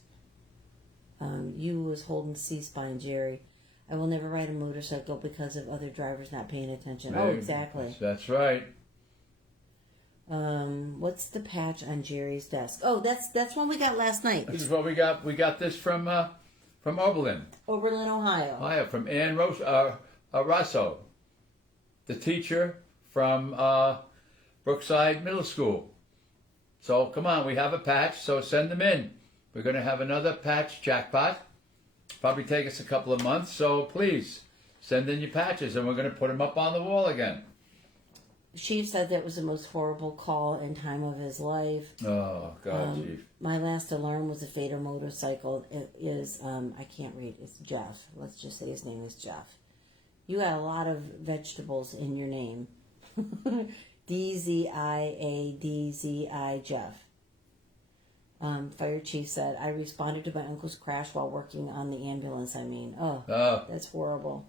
You was holding C-spine, Jerry. I will never ride a motorcycle because of other drivers not paying attention. Maybe. Oh, exactly. That's right. What's the patch on Jerry's desk? Oh, that's one we got last night. This is what we got. We got this from Oberlin. Oberlin, Ohio. From Ann Rosso, the teacher from Brookside Middle School. So come on, we have a patch, so send them in. We're going to have another patch jackpot. Probably take us a couple of months, so please send in your patches, and we're going to put them up on the wall again. Chief said that was the most horrible call and time of his life. Oh, God, Chief. My last alarm was a fatal motorcycle. It is, I can't read, it's Jeff. Let's just say his name is Jeff. You got a lot of vegetables in your name. D-Z-I-A-D-Z-I, Jeff. Fire chief said, I responded to my uncle's crash while working on the ambulance. That's horrible.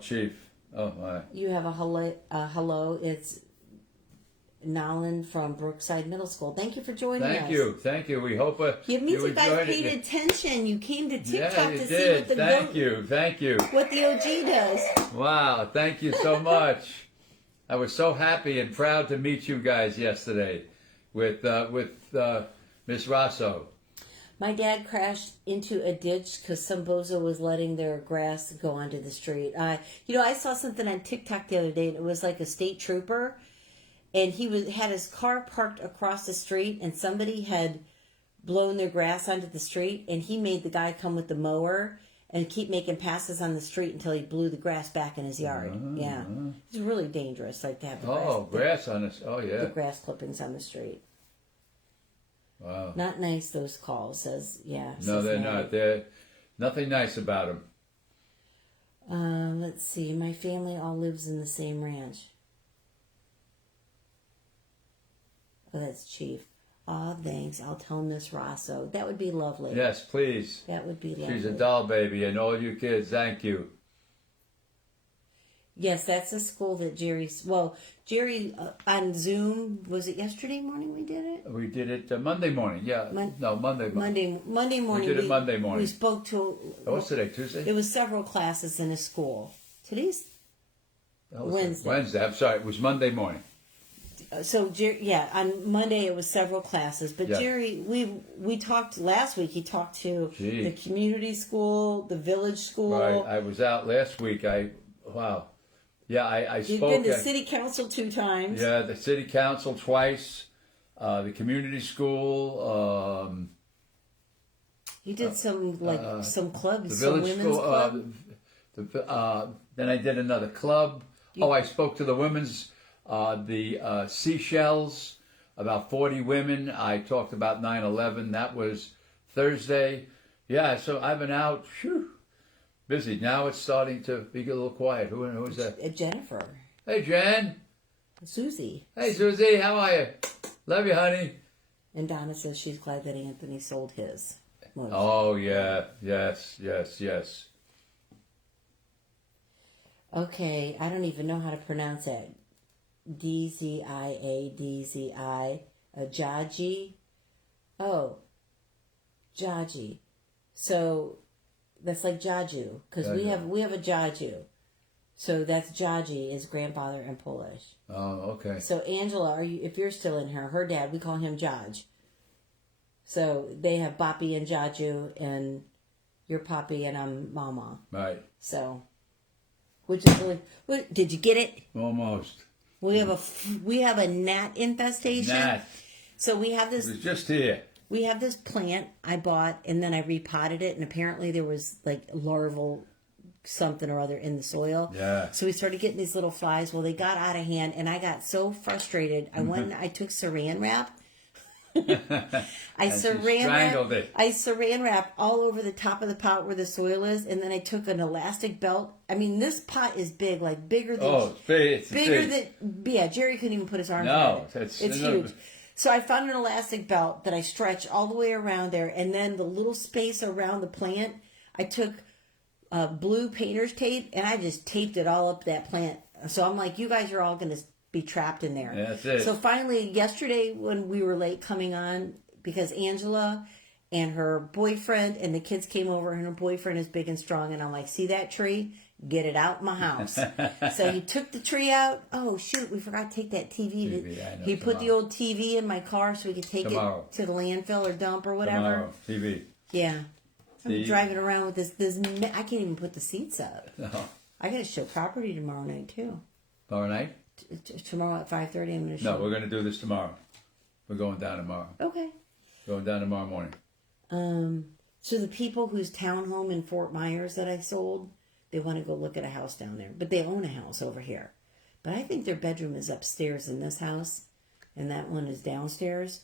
Chief. Oh, my. You have a hello. It's Nolan from Brookside Middle School. Thank you for joining us. Thank you. We hope you guys paid attention. You came to TikTok to see what the Thank you. What the OG does. Wow, thank you so much. I was so happy and proud to meet you guys yesterday with Miss Rosso. My dad crashed into a ditch because some bozo was letting their grass go onto the street. I saw something on TikTok the other day, and it was like a state trooper, and he had his car parked across the street, and somebody had blown their grass onto the street, and he made the guy come with the mower and keep making passes on the street until he blew the grass back in his yard. Yeah. It's really dangerous, like to have the grass on this. Oh, yeah. The grass clippings on the street. Wow. Not nice, those calls, says, yeah. No, they're not. They're nothing nice about them. Let's see. My family all lives in the same ranch. Oh, that's Chief. Oh, thanks. I'll tell Miss Rosso. That would be lovely. Yes, please. That would be lovely. She's a doll baby, and all you kids, thank you. Yes, that's a school that Jerry on Zoom, was it yesterday morning we did it? We did it Monday morning, yeah. Monday morning. Monday morning. We did it Monday morning. We spoke to... What's today, Tuesday? It was several classes in a school. Today's Wednesday. Wednesday, I'm sorry, it was Monday morning. So, on Monday it was several classes. But Jerry, we talked last week. He talked to the community school, the village school. Right, I was out last week. Wow. Yeah, I spoke. You've been to city council 2 times. Yeah, the city council twice, the community school. You did some clubs, the some village women's club. Then I did another club. I spoke to the women's, the Seashells, about 40 women. I talked about 9/11. That was Thursday. Yeah, so I've been out. Phew. Busy. Now it's starting to be a little quiet. Who is that? Jennifer. Hey, Jen. Susie. Hey, Susie. How are you? Love you, honey. And Donna says she's glad that Anthony sold his. Oh, yeah. Yes. Okay. I don't even know how to pronounce that. D-Z-I-A-D-Z-I. Jaji. Oh. Jaji. So... That's like Jaju, because we have a Jaju. So that's Jaji, his grandfather in Polish. Oh, okay. So Angela, if you're still in here, her dad, we call him Jaj. So they have Papi and Jaju, and you're Papi and I'm Mama. Right. So, which is really, did you get it? Almost. We have a gnat infestation. Gnat. So we have this. It was just here. We have this plant I bought, and then I repotted it, and apparently there was like larval something or other in the soil. Yeah. So we started getting these little flies. Well, they got out of hand, and I got so frustrated. I went and I took saran wrap. I saran wrap all over the top of the pot where the soil is, and then I took an elastic belt. I mean, this pot is big, like bigger than... Oh, it's bigger big. than... Yeah, Jerry couldn't even put his arms No, in it. It's huge. So I found an elastic belt that I stretched all the way around there, and then the little space around the plant, I took blue painter's tape, and I just taped it all up that plant. So I'm like, you guys are all going to be trapped in there. That's it. So finally, yesterday when we were late coming on, because Angela and her boyfriend and the kids came over, and her boyfriend is big and strong, and I'm like, see that tree? Get it out my house. So he took the tree out. Oh, shoot, we forgot to take that TV. He put the old TV in my car so we could take it to the landfill or dump or whatever. TV. Yeah. I'm driving around with this. I can't even put the seats up. No. I got to show property tomorrow night, too. Tomorrow night? Tomorrow at 5:30, I'm going to show. No, we're going to do this tomorrow. We're going down tomorrow. Okay. Going down tomorrow morning. So the people whose townhome in Fort Myers that I sold, they want to go look at a house down there. But they own a house over here. But I think their bedroom is upstairs in this house, and that one is downstairs.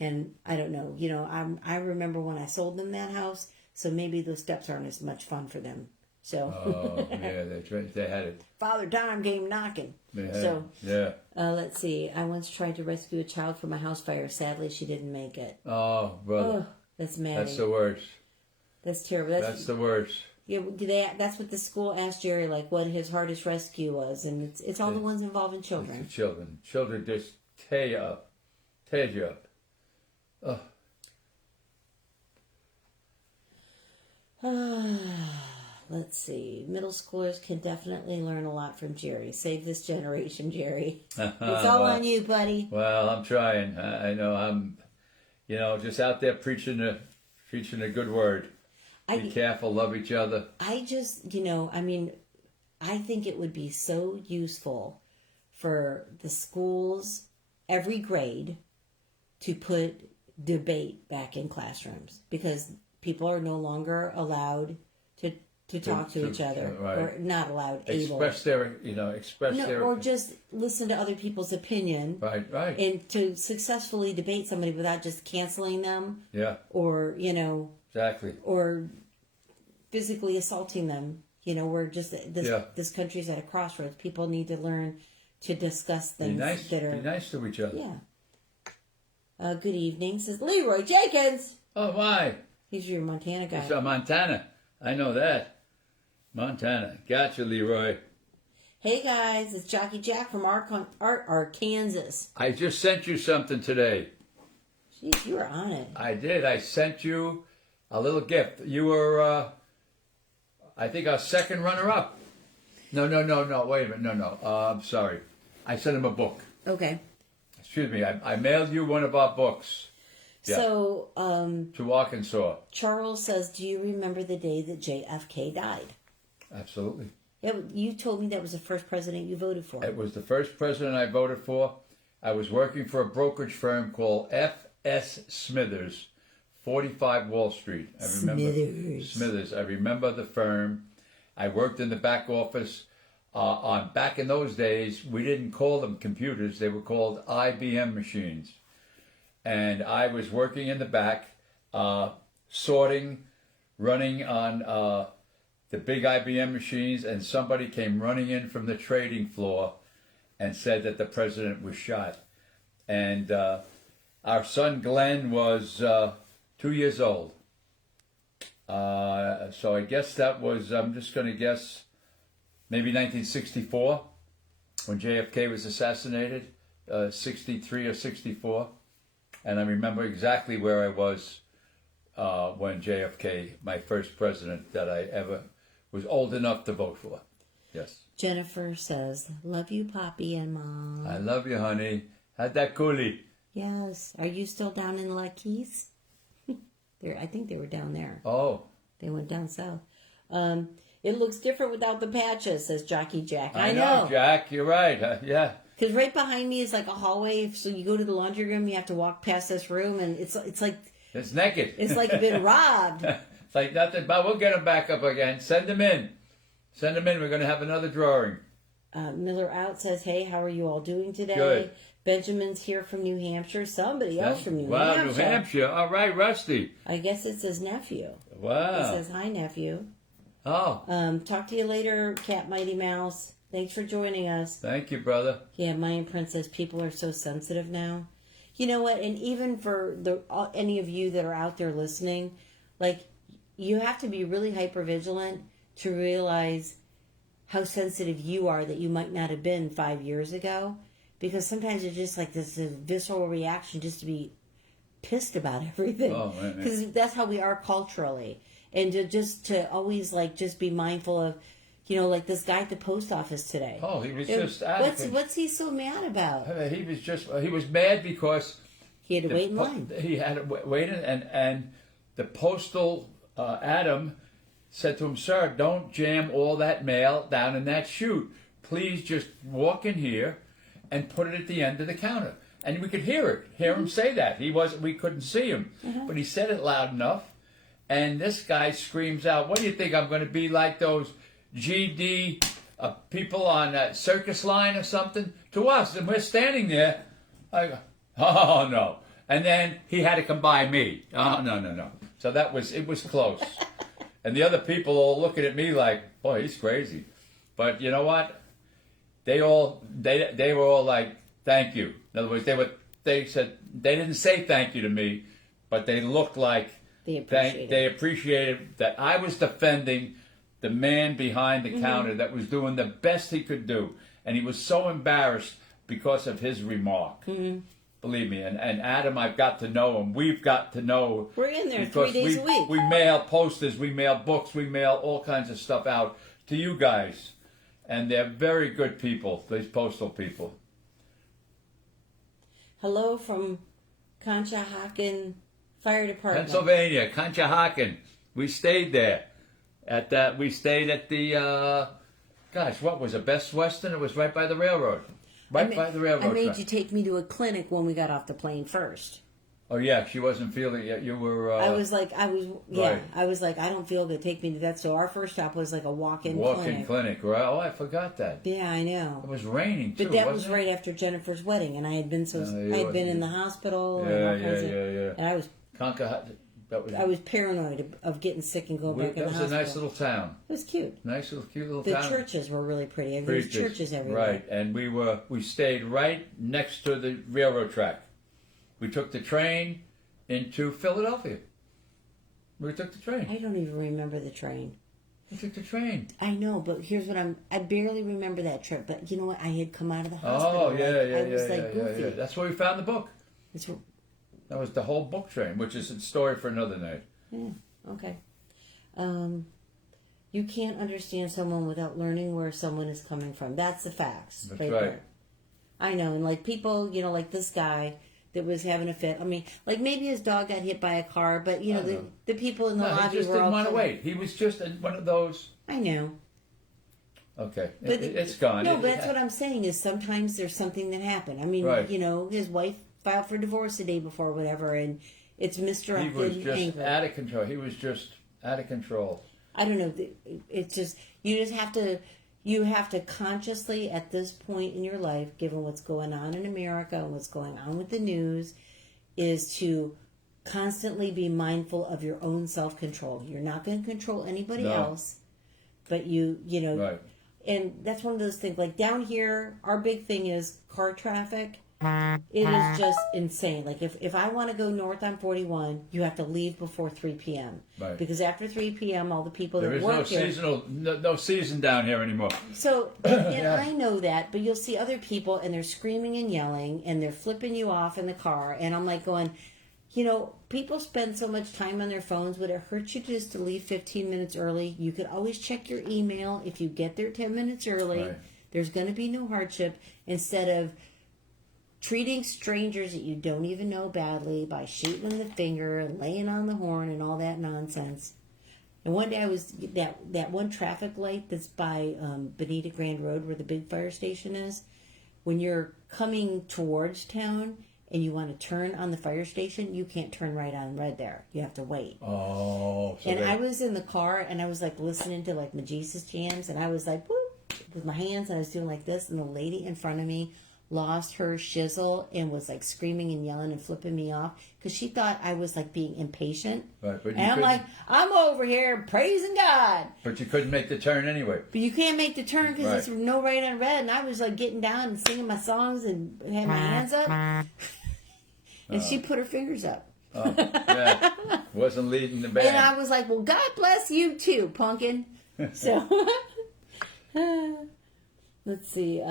And I don't know. You know, I remember when I sold them that house, so maybe those steps aren't as much fun for them. So. Oh, yeah, they had it. Father Time came knocking. Let's see. I once tried to rescue a child from a house fire. Sadly, she didn't make it. Oh, brother. Oh, that's mad. That's the worst. That's terrible. That's the worst. Yeah, that's what the school asked Jerry, like what his hardest rescue was, and it's all the ones involving children. It's the children just tear you up. Oh. Let's see. Middle schoolers can definitely learn a lot from Jerry. Save this generation, Jerry. It's all on you, buddy. Well, I'm trying. I know I'm, just out there preaching a good word. Be careful, love each other. I think it would be so useful for the schools, every grade, to put debate back in classrooms, because people are no longer allowed to talk to each other, right. Or not allowed, express their or just listen to other people's opinion, right, and to successfully debate somebody without just canceling them, or exactly, or physically assaulting them. We're just this country's at a crossroads. People need to learn to discuss things be nice to each other. Yeah. Good evening, says Leroy Jenkins. Oh my, he's your Montana guy. He's from Montana. I know that. Montana. Gotcha, Leroy. Hey, guys. It's Jockey Jack from Arkansas. I just sent you something today. Jeez, you were on it. I did. I sent you a little gift. You were, I think, our second runner-up. No. Wait a minute. No. I'm sorry. I sent him a book. Okay. Excuse me. I mailed you one of our books. Yeah. So, to Arkansas. Charles says, do you remember the day that JFK died? Absolutely. You told me that was the first president you voted for. It was the first president I voted for. I was working for a brokerage firm called F.S. Smithers, 45 Wall Street. I remember Smithers. I remember the firm. I worked in the back office. Back in those days, we didn't call them computers. They were called IBM machines. And I was working in the back, sorting, running on the big IBM machines, and somebody came running in from the trading floor and said that the president was shot. And our son Glenn was 2 years old. So I guess that was, I'm just going to guess, maybe 1964, when JFK was assassinated, 63 or 64. And I remember exactly where I was when JFK, my first president that I ever was old enough to vote for. Yes. Jennifer says, love you, Poppy and Mom. I love you, honey. How'd that coolie? Yes. Are you still down in La Keys? I think they were down there. Oh. They went down south. It looks different without the patches, says Jockey Jack. I know, Jack. You're right. Yeah. Because right behind me is like a hallway. So you go to the laundry room, you have to walk past this room, and it's like... It's naked. It's like you've been robbed. It's like nothing, but we'll get them back up again. Send them in. Send them in. We're going to have another drawing. Miller Out says, hey, how are you all doing today? Good. Benjamin's here from New Hampshire. Somebody else from New Hampshire. Wow, New Hampshire. All right, Rusty. I guess it's his nephew. Wow. He says, hi, nephew. Oh. Talk to you later, Cat Mighty Mouse. Thanks for joining us. Thank you, brother. Yeah, Mayan Prince says people are so sensitive now. You know what? And even for any of you that are out there listening, like, you have to be really hypervigilant to realize how sensitive you are that you might not have been 5 years ago. Because sometimes it's just like this visceral reaction just to be pissed about everything. Oh, because that's how we are culturally. And to always like just be mindful of, you know, like this guy at the post office today. Oh, he was just what's he so mad about? He was mad because he had to wait in line. He had to wait and the postal Adam said to him, sir, don't jam all that mail down in that chute. Please just walk in here and put it at the end of the counter. And we could hear him say that. We couldn't see him, but he said it loud enough. And this guy screams out, what do you think, I'm going to be like those GD people on a circus line or something? To us, and we're standing there. I go, oh, no. And then he had to come by me. Oh, no. So it was close. And the other people all looking at me like, boy, he's crazy. But you know what? They were all like, thank you. In other words, they said, they didn't say thank you to me, but they looked like they appreciated that I was defending the man behind the counter that was doing the best he could do. And he was so embarrassed because of his remark. Mm-hmm. Believe me. And Adam, I've got to know him. We've got to know. We're in there 3 days a week. We mail posters, we mail books, we mail all kinds of stuff out to you guys. And they're very good people, these postal people. Hello from Conshohocken Fire Department. Pennsylvania, Conshohocken. We stayed there. We stayed at the, what was it, Best Western? It was right by the railroad. By the railroad I made track. you take me to a clinic when we got off the plane first. Oh, yeah, she wasn't feeling it. You were... I was like, I don't feel good. Take me to that. So our first stop was like a walk-in clinic, right? Oh, I forgot that. Yeah, I know. It was raining, too, But that was right after Jennifer's wedding, and I had been in the hospital. Yeah. And I was paranoid of getting sick and going back in the hospital. That was a nice little town. It was cute. Cute little town. The churches were really pretty. There was churches everywhere. Right, and we stayed right next to the railroad track. We took the train into Philadelphia. We took the train. I don't even remember the train. We took the train. I know, but here's what I barely remember that trip. But you know what? I had come out of the hospital. Oh, yeah. I was goofy. Yeah. That's where we found the book. That was the whole book train, which is a story for another night. Yeah, okay. You can't understand someone without learning where someone is coming from. That's the facts. That's right. There. I know, and like people, you know, like this guy that was having a fit. I mean, like maybe his dog got hit by a car, but you know, the people in the lobby he just were didn't all want to wait. He was just one of those. I know. Okay, but it's gone. No, but that's what I'm saying is sometimes there's something that happened. I mean, you know, his wife filed for divorce the day before, whatever, and it's misdirected. He was just out of control. He was just out of control. I don't know. It's just you have to consciously at this point in your life, given what's going on in America and what's going on with the news, is to constantly be mindful of your own self-control. You're not going to control anybody else, but you know. Right. And that's one of those things. Like down here, our big thing is car traffic. It is just insane. Like if I want to go north on 41, you have to leave before 3 p.m. Right. Because after 3 p.m., all the people that work here... no season down here anymore. So, and I know that, but you'll see other people, and they're screaming and yelling, and they're flipping you off in the car, and I'm like going, people spend so much time on their phones. Would it hurt you just to leave 15 minutes early? You could always check your email if you get there 10 minutes early. Right. There's going to be no hardship, instead of treating strangers that you don't even know badly by shooting them the finger and laying on the horn and all that nonsense. And one day I was that one traffic light that's by Bonita Grand Road where the big fire station is. When you're coming towards town and you want to turn on the fire station, you can't turn right on red there. You have to wait. Oh. So I was in the car and I was like listening to like Majesus jams, and I was like, whoop, with my hands, and I was doing like this, and the lady in front of me lost her shizzle and was like screaming and yelling and flipping me off because she thought I was like being impatient. Right, but and I'm like, I'm over here praising God. But you couldn't make the turn anyway. But you can't make the turn because there's no right on red, and I was like getting down and singing my songs and had my hands up. And she put her fingers up. Oh, yeah. Wasn't leading the band. And I was like, well, God bless you too, pumpkin. So, let's see.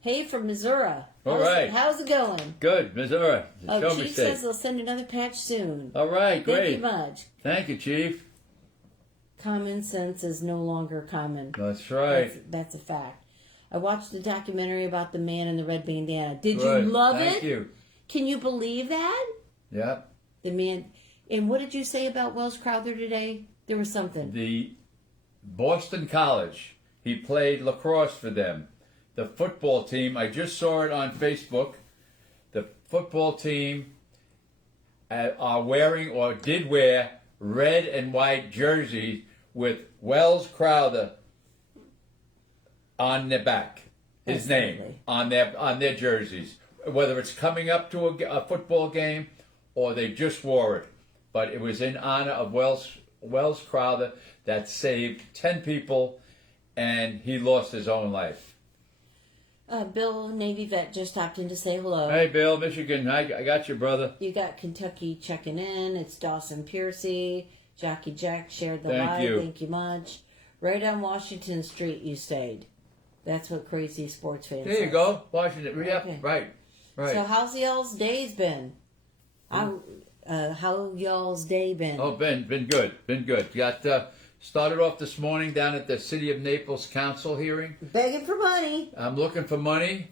Hey, from Missouri. All right. How's it going? Good, Missouri. Chief says they'll send another patch soon. All right, great. Thank you much. Thank you, Chief. Common sense is no longer common. That's right. That's a fact. I watched the documentary about the man in the red bandana. Did Good. you love it? Thank you. Can you believe that? Yep. The man. And what did you say about Wells Crowther today? There was something. The Boston College. He played lacrosse for them. The football team, I just saw it on Facebook. The football team are wearing or did wear red and white jerseys with Wells Crowther on their back. His name on their jerseys. Whether it's coming up to a football game or they just wore it. But it was in honor of Wells Crowther that saved 10 people, and he lost his own life. Bill, Navy vet, just stopped in to say hello. Hey, Bill, Michigan. I got you, brother. You got Kentucky checking in. It's Dawson Piercy. Jockey Jack shared the Thank live. you. Thank you much. Right on Washington Street you stayed. That's what crazy sports fans There you go. Washington. Yep, Okay. right. So how's y'all's days been? How y'all's day been? Oh, been good. Been good. Got started off this morning down at the City of Naples Council hearing. Begging for money. I'm looking for money.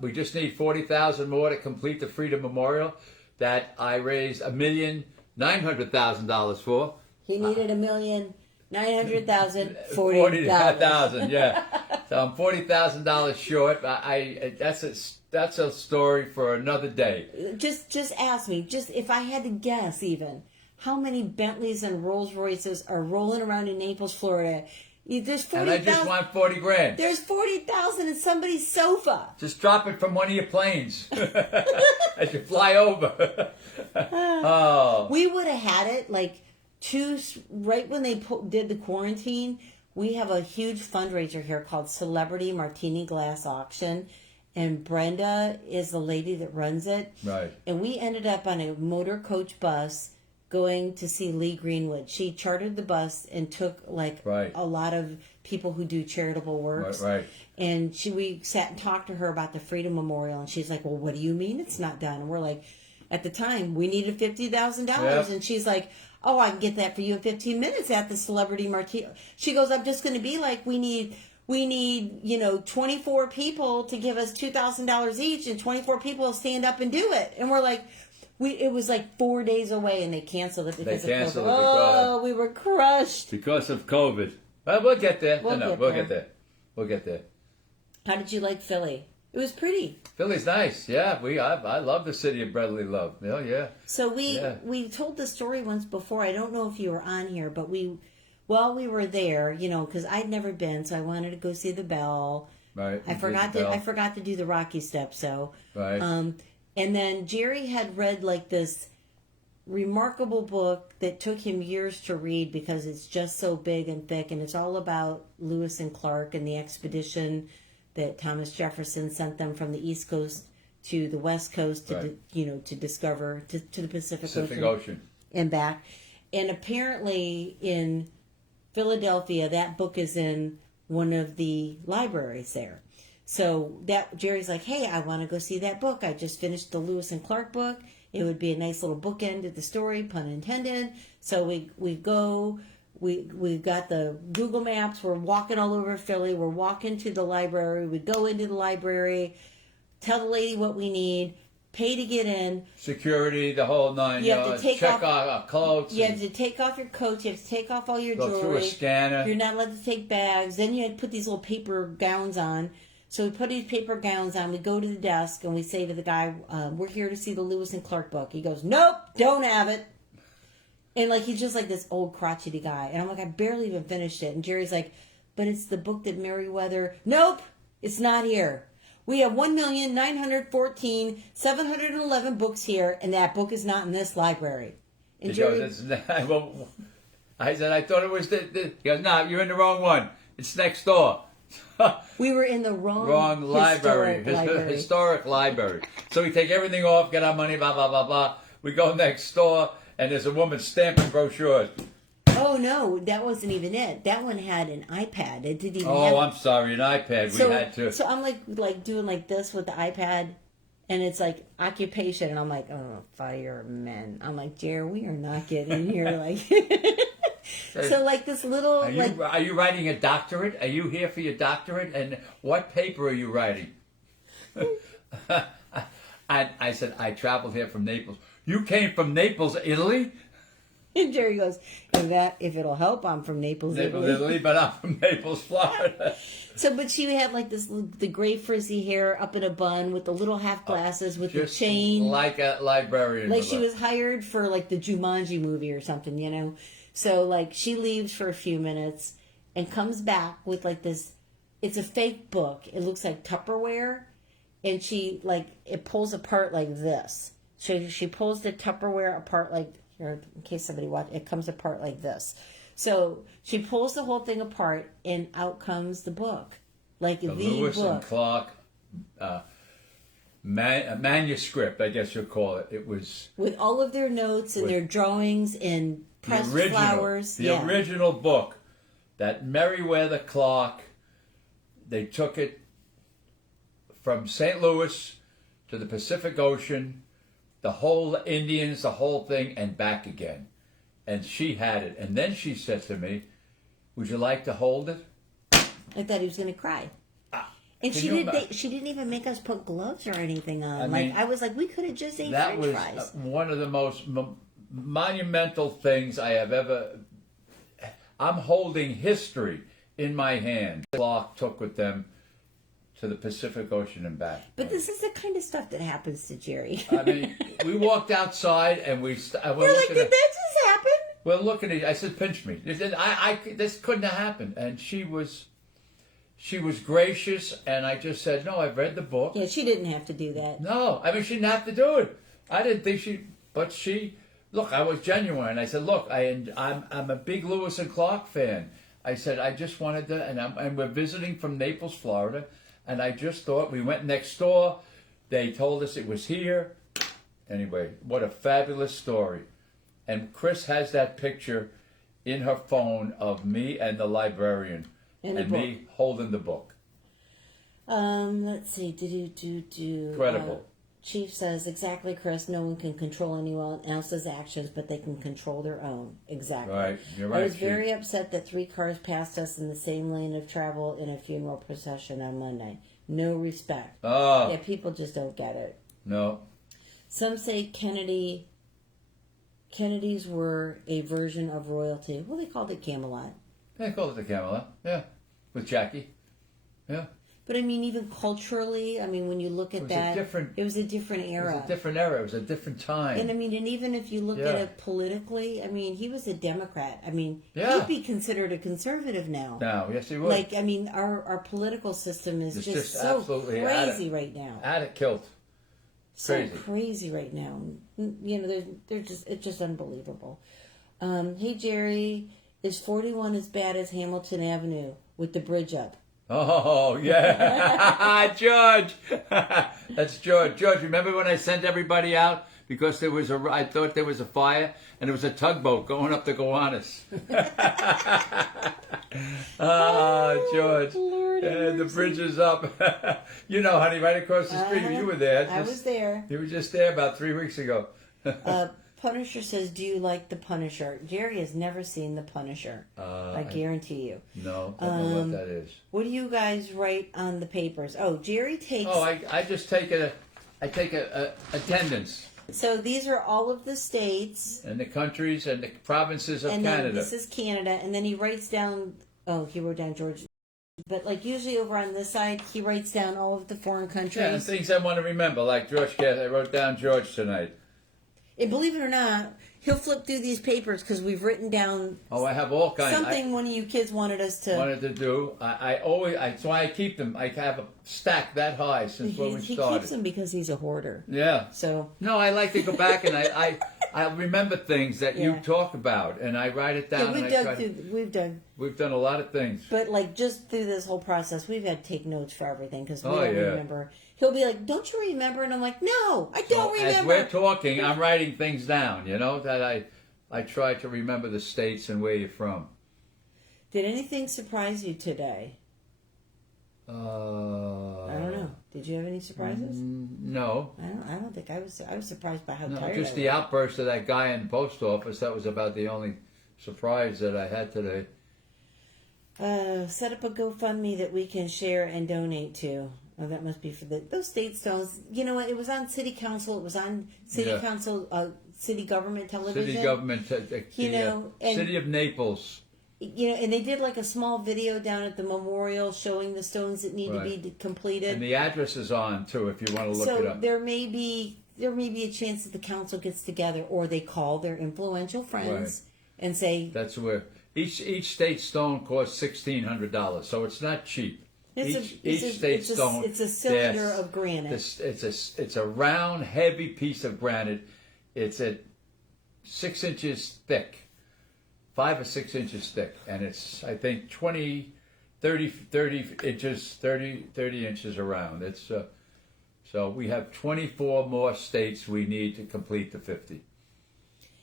We just need $40,000 more to complete the Freedom Memorial that I raised $1,900,000 for. He needed $1,900,000, $40,000, yeah. So I'm $40,000 short. That's a story for another day. Just ask me. Just if I had to guess, even how many Bentleys and Rolls Royces are rolling around in Naples, Florida? There's 40,000. And I just want $40,000. There's 40,000 in somebody's sofa. Just drop it from one of your planes as you fly over. Oh. We would have had it like right when they did the quarantine. We have a huge fundraiser here called Celebrity Martini Glass Auction. And Brenda is the lady that runs it. Right. And we ended up on a motor coach bus going to see Lee Greenwood. She chartered the bus and took a lot of people who do charitable works. Right. And we sat and talked to her about the Freedom Memorial. And she's like, well, what do you mean it's not done? And we're like, at the time, we needed $50,000. Yep. And she's like, oh, I can get that for you in 15 minutes at the Celebrity Martini. She goes, I'm just going to be like, we need 24 people to give us $2,000 each, and 24 people will stand up and do it. And we're like, it was like 4 days away, and they canceled it because of COVID. Oh, we were crushed. Because of COVID. Well, we'll get there. We'll get there. We'll get there. How did you like Philly? It was pretty. Philly's nice. Yeah, I love the city of brotherly love. Oh, yeah. So we told the story once before. I don't know if you were on here, but while we were there, because I'd never been, so I wanted to go see the Bell. Right. I forgot to do the Rocky Steps. So. Right. And then Jerry had read like this remarkable book that took him years to read because it's just so big and thick, and it's all about Lewis and Clark and the expedition that Thomas Jefferson sent them from the East Coast to the West Coast to to discover to the Pacific Ocean and back. And apparently in Philadelphia, that book is in one of the libraries there. So that Jerry's like, hey, I want to go see that book. I just finished the Lewis and Clark book. It would be a nice little bookend to the story, pun intended. So we go. We've got the Google Maps. We're walking all over Philly. We're walking to the library. We go into the library, tell the lady what we need, pay to get in. Security, the whole nine yards. Check our clothes. You have to take off your coat. You have to take off all your jewelry. Go through a scanner. You're not allowed to take bags. Then you had to put these little paper gowns on. So we put these paper gowns on. We go to the desk and we say to the guy, we're here to see the Lewis and Clark book. He goes, nope, don't have it. And, like, he's just, like, this old crotchety guy. And I'm like, I barely even finished it. And Jerry's like, but it's the book that Meriwether... Nope, it's not here. We have 1,914,711 books here, and that book is not in this library. And Jerry... Well, I said, I thought it was the... He goes, no, you're in the wrong one. It's next door. We were in the wrong library. Historic library. So we take everything off, get our money, blah, blah, blah, blah. We go next door... And there's a woman stamping brochures. Oh, no, that wasn't even it. That one had an iPad. It didn't even have... Oh, I'm sorry, an iPad. We had to... So I'm like doing like this with the iPad, and it's like occupation, and I'm like, oh, firemen. I'm like, Jerry, we are not getting here. Like, so like this little... Are you writing a doctorate? Are you here for your doctorate? And what paper are you writing? I said, I traveled here from Naples. You came from Naples, Italy? And Jerry goes, if it'll help, I'm from Naples, Italy, but I'm from Naples, Florida. So, but she had like the gray frizzy hair up in a bun with the little half glasses with the chain. Like a librarian. Like she was hired for like the Jumanji movie or something, you know? So like she leaves for a few minutes and comes back with like this, it's a fake book. It looks like Tupperware. And she like, it pulls apart like this. So she pulls the Tupperware apart like, here, in case somebody watched, it comes apart like this. So she pulls the whole thing apart, and out comes the book. Like the Lewis book. And Clark manuscript, I guess you'll call it. It was... With all of their notes and their drawings and pressed flowers. The original book that Meriwether Clark, they took it from St. Louis to the Pacific Ocean, the whole Indians, the whole thing, and back again. And she had it. And then she said to me, would you like to hold it? I thought he was going to cry. And she didn't even make us put gloves or anything on. I was like, we could have just ate French fries. That was one of the most monumental things I have ever... I'm holding history in my hand. Clark took with them to the Pacific Ocean and back. But this is the kind of stuff that happens to Jerry. I mean, we walked outside and we're like, did that just happen? We're looking at it. I said, pinch me. This couldn't have happened. And she was gracious, and I just said, no, I've read the book. Yeah, she didn't have to do that. No, I mean, she didn't have to do it. I didn't think look, I was genuine. I said, look, I'm a big Lewis and Clark fan. I said, I just wanted to, and we're visiting from Naples, Florida. And I just thought, we went next door. They told us it was here. Anyway, what a fabulous story. And Chris has that picture in her phone of me and the librarian. And me holding the book. Let's see. Incredible. Chief says, exactly, Chris. No one can control anyone else's actions, but they can control their own. Exactly. Right. You're right, I was very upset that 3 cars passed us in the same lane of travel in a funeral procession on Monday. No respect. Oh. Yeah, people just don't get it. No. Some say Kennedys were a version of royalty. Well, they called it Camelot. They called it the Camelot. Yeah. With Jackie. Yeah. But I mean, even culturally, I mean, when you look at that, it was a different era. It was a different era. It was a different time. And I mean, and even if you look at it politically, I mean, he was a Democrat. I mean, he'd be considered a conservative now. Now, yes, he would. Like, I mean, our political system is just so crazy right now. Out of kilt. So crazy right now. You know, it's just unbelievable. Hey, Jerry, is 41 as bad as Hamilton Avenue with the bridge up? Oh, yeah. George. That's George. George, remember when I sent everybody out because I thought there was a fire and there was a tugboat going up the Gowanus. Oh, George. Lord, the bridge is up. You know, honey, right across the street. You were there. I was there. You were just there about 3 weeks ago. Punisher says, do you like The Punisher? Jerry has never seen The Punisher. I guarantee you. No, I don't know what that is. What do you guys write on the papers? Oh, Jerry takes... Oh, I just take a attendance. So these are all of the states. And the countries and the provinces of and Canada. Then this is Canada. And then he writes down... Oh, he wrote down George. But like usually over on this side, he writes down all of the foreign countries. Yeah, and things I want to remember, like George Cass. I wrote down George tonight. And believe it or not, he'll flip through these papers because we've written down. Oh, I have all kinds. Something one of you kids wanted us to. Wanted to do. That's why I keep them. I have a stack that high since when we started. He keeps them because he's a hoarder. Yeah. So. No, I like to go back and I remember things that you talk about and I write it down. Yeah, we've done a lot of things. But like just through this whole process, we've had to take notes for everything because we don't remember. He'll be like, "Don't you remember?" And I'm like, "No, I don't remember." As we're talking, I'm writing things down. You know that I try to remember the states and where you're from. Did anything surprise you today? I don't know. Did you have any surprises? No. I don't think I was. I was surprised by how tired I was. Just the outburst of that guy in the post office. That was about the only surprise that I had today. Set up a GoFundMe that we can share and donate to. Oh, that must be for those state stones. You know what? It was on city council. It was on city council, city government television. City government, city of Naples. You know, and they did like a small video down at the memorial showing the stones that need to be completed. And the address is on too, if you want to look it up. So there may be a chance that the council gets together, or they call their influential friends and say. That's where each state stone costs $1,600, so it's not cheap. Each state stone. It's a cylinder of granite. It's a round, heavy piece of granite. It's at 6 inches thick, 5 or 6 inches thick, and it's I think 30 inches around. It's so we have 24 more states we need to complete the 50.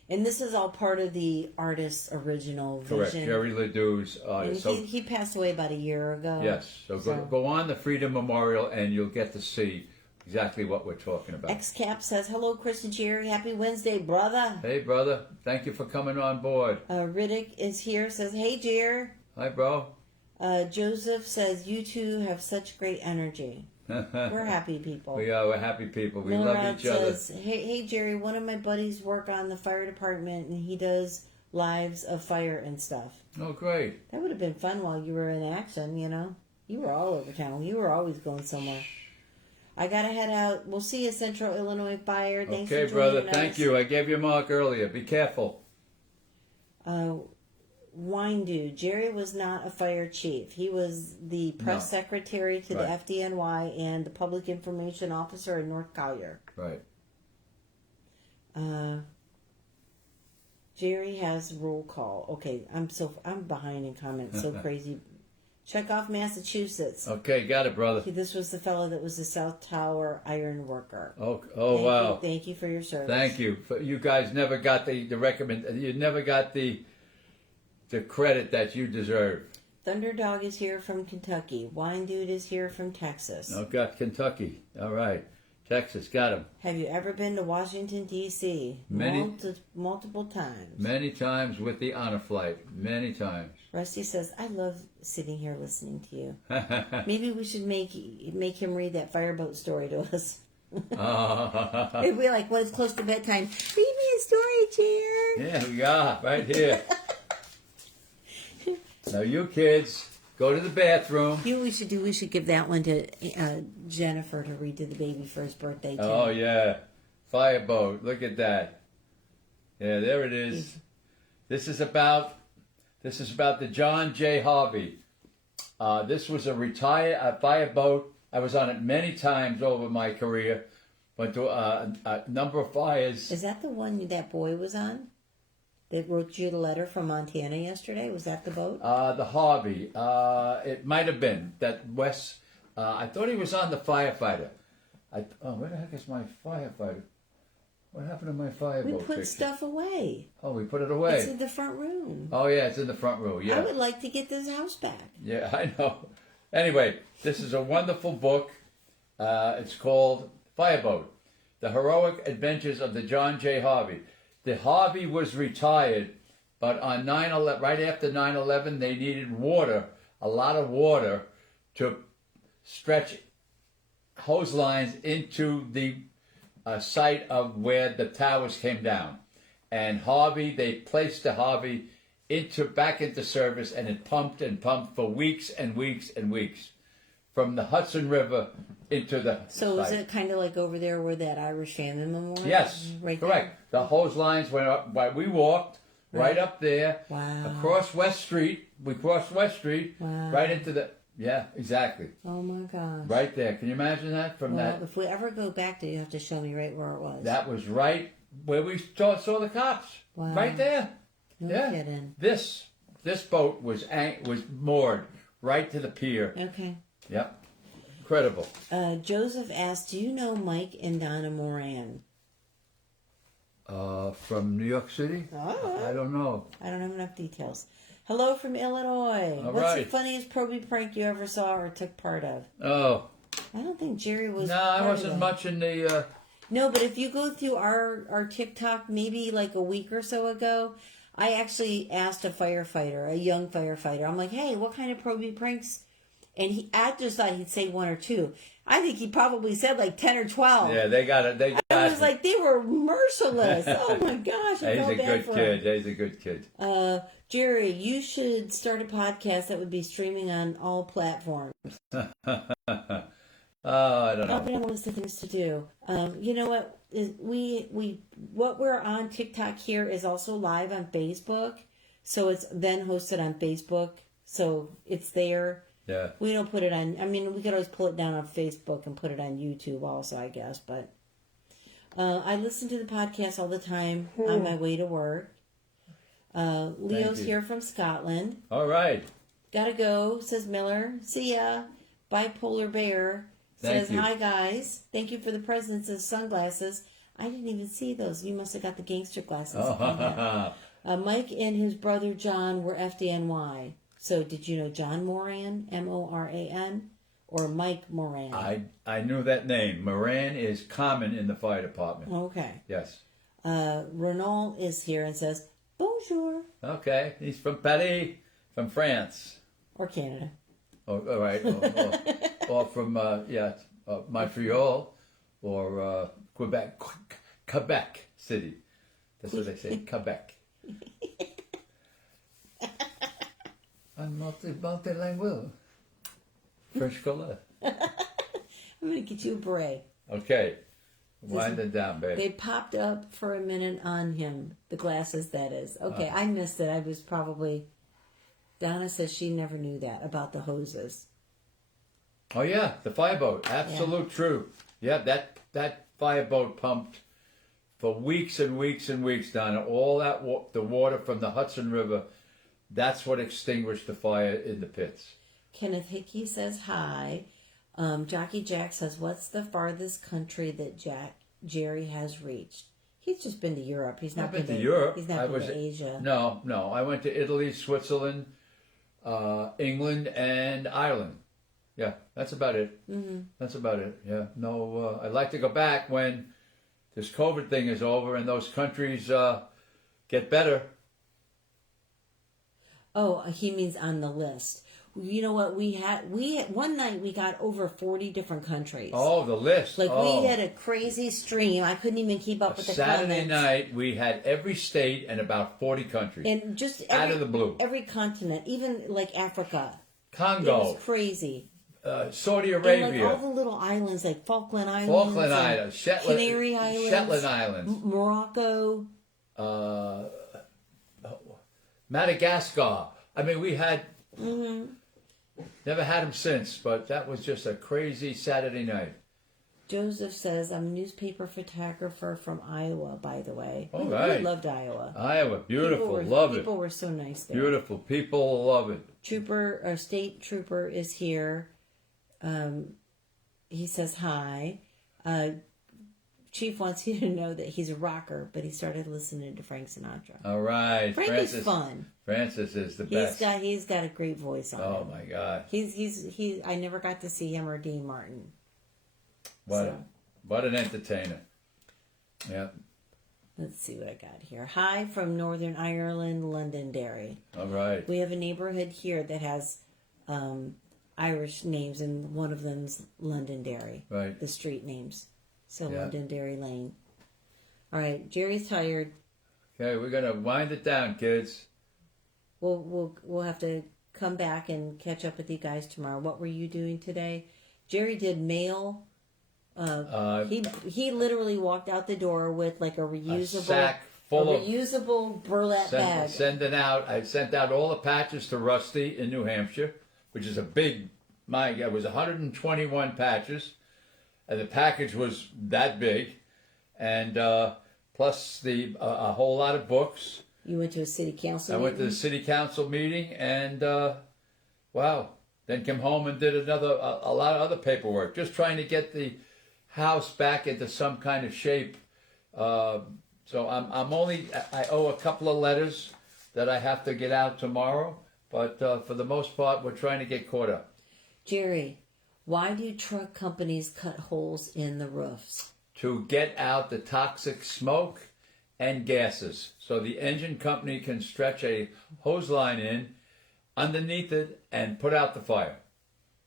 And this is all part of the artist's original vision. Correct, Jerry Ledoux's artist. And he passed away about a year ago. Yes, so go on the Freedom Memorial and you'll get to see exactly what we're talking about. XCap says, "Hello, Chris and Jerry. Happy Wednesday, brother." Hey, brother. Thank you for coming on board. Riddick is here, says, "Hey, Jer." Hi, bro. Joseph says, "You two have such great energy." We're happy people. We are. We're happy people. We love each other. Says, hey, Jerry, one of my buddies work on the fire department, and he does lives of fire and stuff. Oh, great. That would have been fun while you were in action, you know. You were all over town. You were always going somewhere. I got to head out. We'll see you, Central Illinois Fire. Thanks for joining brother. us. Thank you. I gave you a mark earlier. Be careful. Wine Dude. Jerry was not a fire chief. He was the press secretary to the FDNY and the public information officer in North Collier. Right. Jerry has roll call. Okay, I'm behind in comments. So crazy. Check off Massachusetts. Okay, got it, brother. This was the fellow that was the South Tower iron worker. Wow. Thank you for your service. Thank you. You guys never got the recommend. You never got the credit that you deserve. Thunderdog is here from Kentucky. Wine Dude is here from Texas. Oh, got Kentucky. All right. Texas, got him. Have you ever been to Washington, D.C.? Multiple times. Many times with the honor flight. Many times. Rusty says, "I love sitting here listening to you." Maybe we should make him read that fireboat story to us. It'd be like when it's close to bedtime. Read me a story, Chair. Yeah, we got right here. Now you kids, go to the bathroom. You know what we should give that one to Jennifer to read to the baby for his birthday, too. Oh, yeah. Fireboat. Look at that. Yeah, there it is. This is about the John J. Harvey. This was a fireboat. I was on it many times over my career. Went to a number of fires. Is that the one that boy was on? That wrote you the letter from Montana yesterday? Was that the boat? The Harvey. It might have been. That Wes. I thought he was on the firefighter. Where the heck is my firefighter? What happened to my fireboat We put picture? stuff away. Oh, we put it away. It's in the front room. Oh, yeah, it's in the front room, yeah. I would like to get this house back. Yeah, I know. Anyway, this is a wonderful book. It's called Fireboat, The Heroic Adventures of the John J. Harvey. The Harvey was retired, but on 9/11, right after 9/11, they needed water, a lot of water, to stretch hose lines into the site of where the towers came down. And Harvey, they placed the Harvey back into service, and it pumped and pumped for weeks and weeks and weeks from the Hudson River into the So site. is it kind of like over there where that Irish family memorial? Yes, right correct. The hose lines went up. We walked right up there, Wow. across West Street. We crossed West Street, Wow. right into the. Yeah, exactly. Oh my gosh. Right there. Can you imagine that? From Well, that. if we ever go back there, you have to show me right where it was. That was right where we saw the cops. Wow. Right there. No Yeah. kidding. This boat was moored right to the pier. Okay. Yep. Incredible. Joseph asked, do you know Mike and Donna Moran? From New York City? Oh. I don't know. I don't have enough details. Hello from Illinois. All What's right. the funniest probie prank you ever saw or took part of? Oh. I don't think Jerry was. No, I part of wasn't that. much in the. No, but if you go through our TikTok, maybe like a week or so ago, I actually asked a young firefighter. I'm like, hey, what kind of probie pranks? And I just thought he'd say one or two. I think he probably said like 10 or 12. Yeah, they got it. I was like, they were merciless. Oh my gosh. I He's felt a bad good for kid. him. He's a good kid. Jerry, you should start a podcast that would be streaming on all platforms. Oh, I don't know. Probably one of the things to do. You know what? What we're on TikTok here is also live on Facebook. So it's then hosted on Facebook. So it's there. Yeah. We don't put it on. I mean, we could always pull it down on Facebook and put it on YouTube also, I guess. But I listen to the podcast all the time on my way to work. Leo's here from Scotland. All right. Gotta go, says Miller. See ya. Bipolar Bear says, Thank you. hi guys. Thank you for the presents of sunglasses. I didn't even see those. You must have got the gangster glasses. Oh, Mike and his brother John were FDNY. So did you know John Moran, Moran, or Mike Moran? I knew that name. Moran is common in the fire department. Okay. Yes. Renault is here and says, bonjour. Okay. He's from Paris, from France. Or Canada. Oh, all right. Or from, Montreal or Quebec City. That's what they say, Quebec. I'm multilingual. French color. I'm going to get you a beret. Okay. Wind it down, babe. They popped up for a minute on him. The glasses, that is. Okay, I missed it. I was probably... Donna says she never knew that about the hoses. Oh, yeah. The fireboat. Absolute true. Yeah, that fireboat pumped for weeks and weeks and weeks, Donna. All that the water from the Hudson River, that's what extinguished the fire in the pits. Kenneth Hickey says hi. Jockey Jack says, what's the farthest country that Jerry has reached? He's just been to Europe. He's not been to Europe. He's not been to Asia. No. I went to Italy, Switzerland, England, and Ireland. Yeah, that's about it. Mm-hmm. That's about it. Yeah. No, I'd like to go back when this COVID thing is over and those countries get better. Oh, he means on the list. You know what? We had one night we got over 40 different countries. Oh, the list. We had a crazy stream. I couldn't even keep up with the Saturday comments. night, we had every state and about 40 countries. And just out of the blue. Every continent, even like Africa. Congo. It was crazy. Saudi And Arabia. like all the little islands, like Falkland Islands. Canary Islands. Shetland Islands. Morocco. Madagascar. I mean, we had... Mm-hmm. Never had them since, but that was just a crazy Saturday night. Joseph says, I'm a newspaper photographer from Iowa, by the way. All right. We loved Iowa. Iowa, beautiful, love it. People were so nice there. Beautiful, people love it. State trooper is here. He says hi. Chief wants you to know that he's a rocker, but he started listening to Frank Sinatra. All right. Frank is fun. Francis is the best. He's got a great voice on him. Oh my God. I never got to see him or Dean Martin. What an entertainer. Yep. Let's see what I got here. Hi from Northern Ireland, Londonderry. All right. We have a neighborhood here that has Irish names, and one of them's Londonderry. Right. The street names. So Londonderry Lane. All right, Jerry's tired. Okay, we're gonna wind it down, kids. We'll have to come back and catch up with you guys tomorrow. What were you doing today? Jerry did mail. He literally walked out the door with like a reusable sack full of reusable burlap bag. I sent out all the patches to Rusty in New Hampshire, which is a big. My God, it was 121 patches, and the package was that big, and plus a whole lot of books. You went to a city council meeting? I went to the city council meeting, and wow. Then came home and did a lot of other paperwork, just trying to get the house back into some kind of shape. So I owe a couple of letters that I have to get out tomorrow, but for the most part, we're trying to get caught up. Jerry, why do truck companies cut holes in the roofs? To get out the toxic smoke and gases. So the engine company can stretch a hose line in underneath it and put out the fire.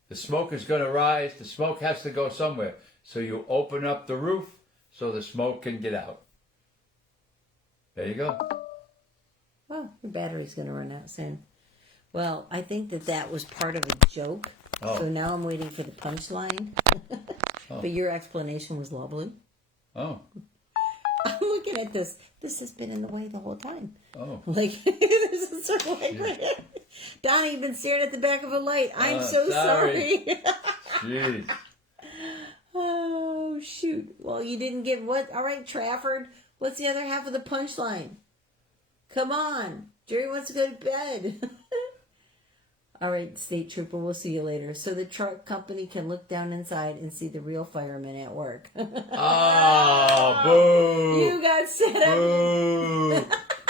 The smoke is going to rise. The smoke has to go somewhere. So you open up the roof so the smoke can get out. There you go. Well, your battery's going to run out soon. Well, I think that was part of a joke. Oh. So now I'm waiting for the punchline. But your explanation was lovely. Oh. I'm looking at this. This has been in the way the whole time. Oh. Like, this is sort of like, Donnie, you've been staring at the back of a light. I'm so sorry. Jeez. Oh, shoot. Well, you didn't get what? All right, Trafford. What's the other half of the punchline? Come on. Jerry wants to go to bed. All right, State Trooper, we'll see you later. So the truck company can look down inside and see the real firemen at work. Oh, boo. You got set up. Boo.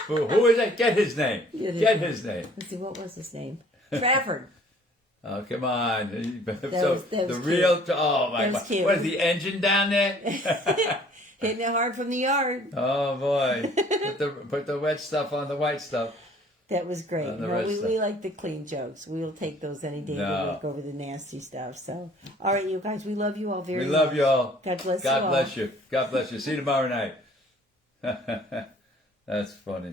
Boo. Who is that? Get his name. Get his name. Let's see, what was his name? Trafford. Oh, come on. That was real... cute. Oh, my God. Cute. What is the engine down there? Hitting it hard from the yard. Oh, boy. Put the wet stuff on the white stuff. That was great. No, we like the clean jokes. We'll take those any day to look over the nasty stuff. So, all right, you guys, we love you all very much. We love you all. God bless you God all. bless you. God bless you. See you tomorrow night. That's funny.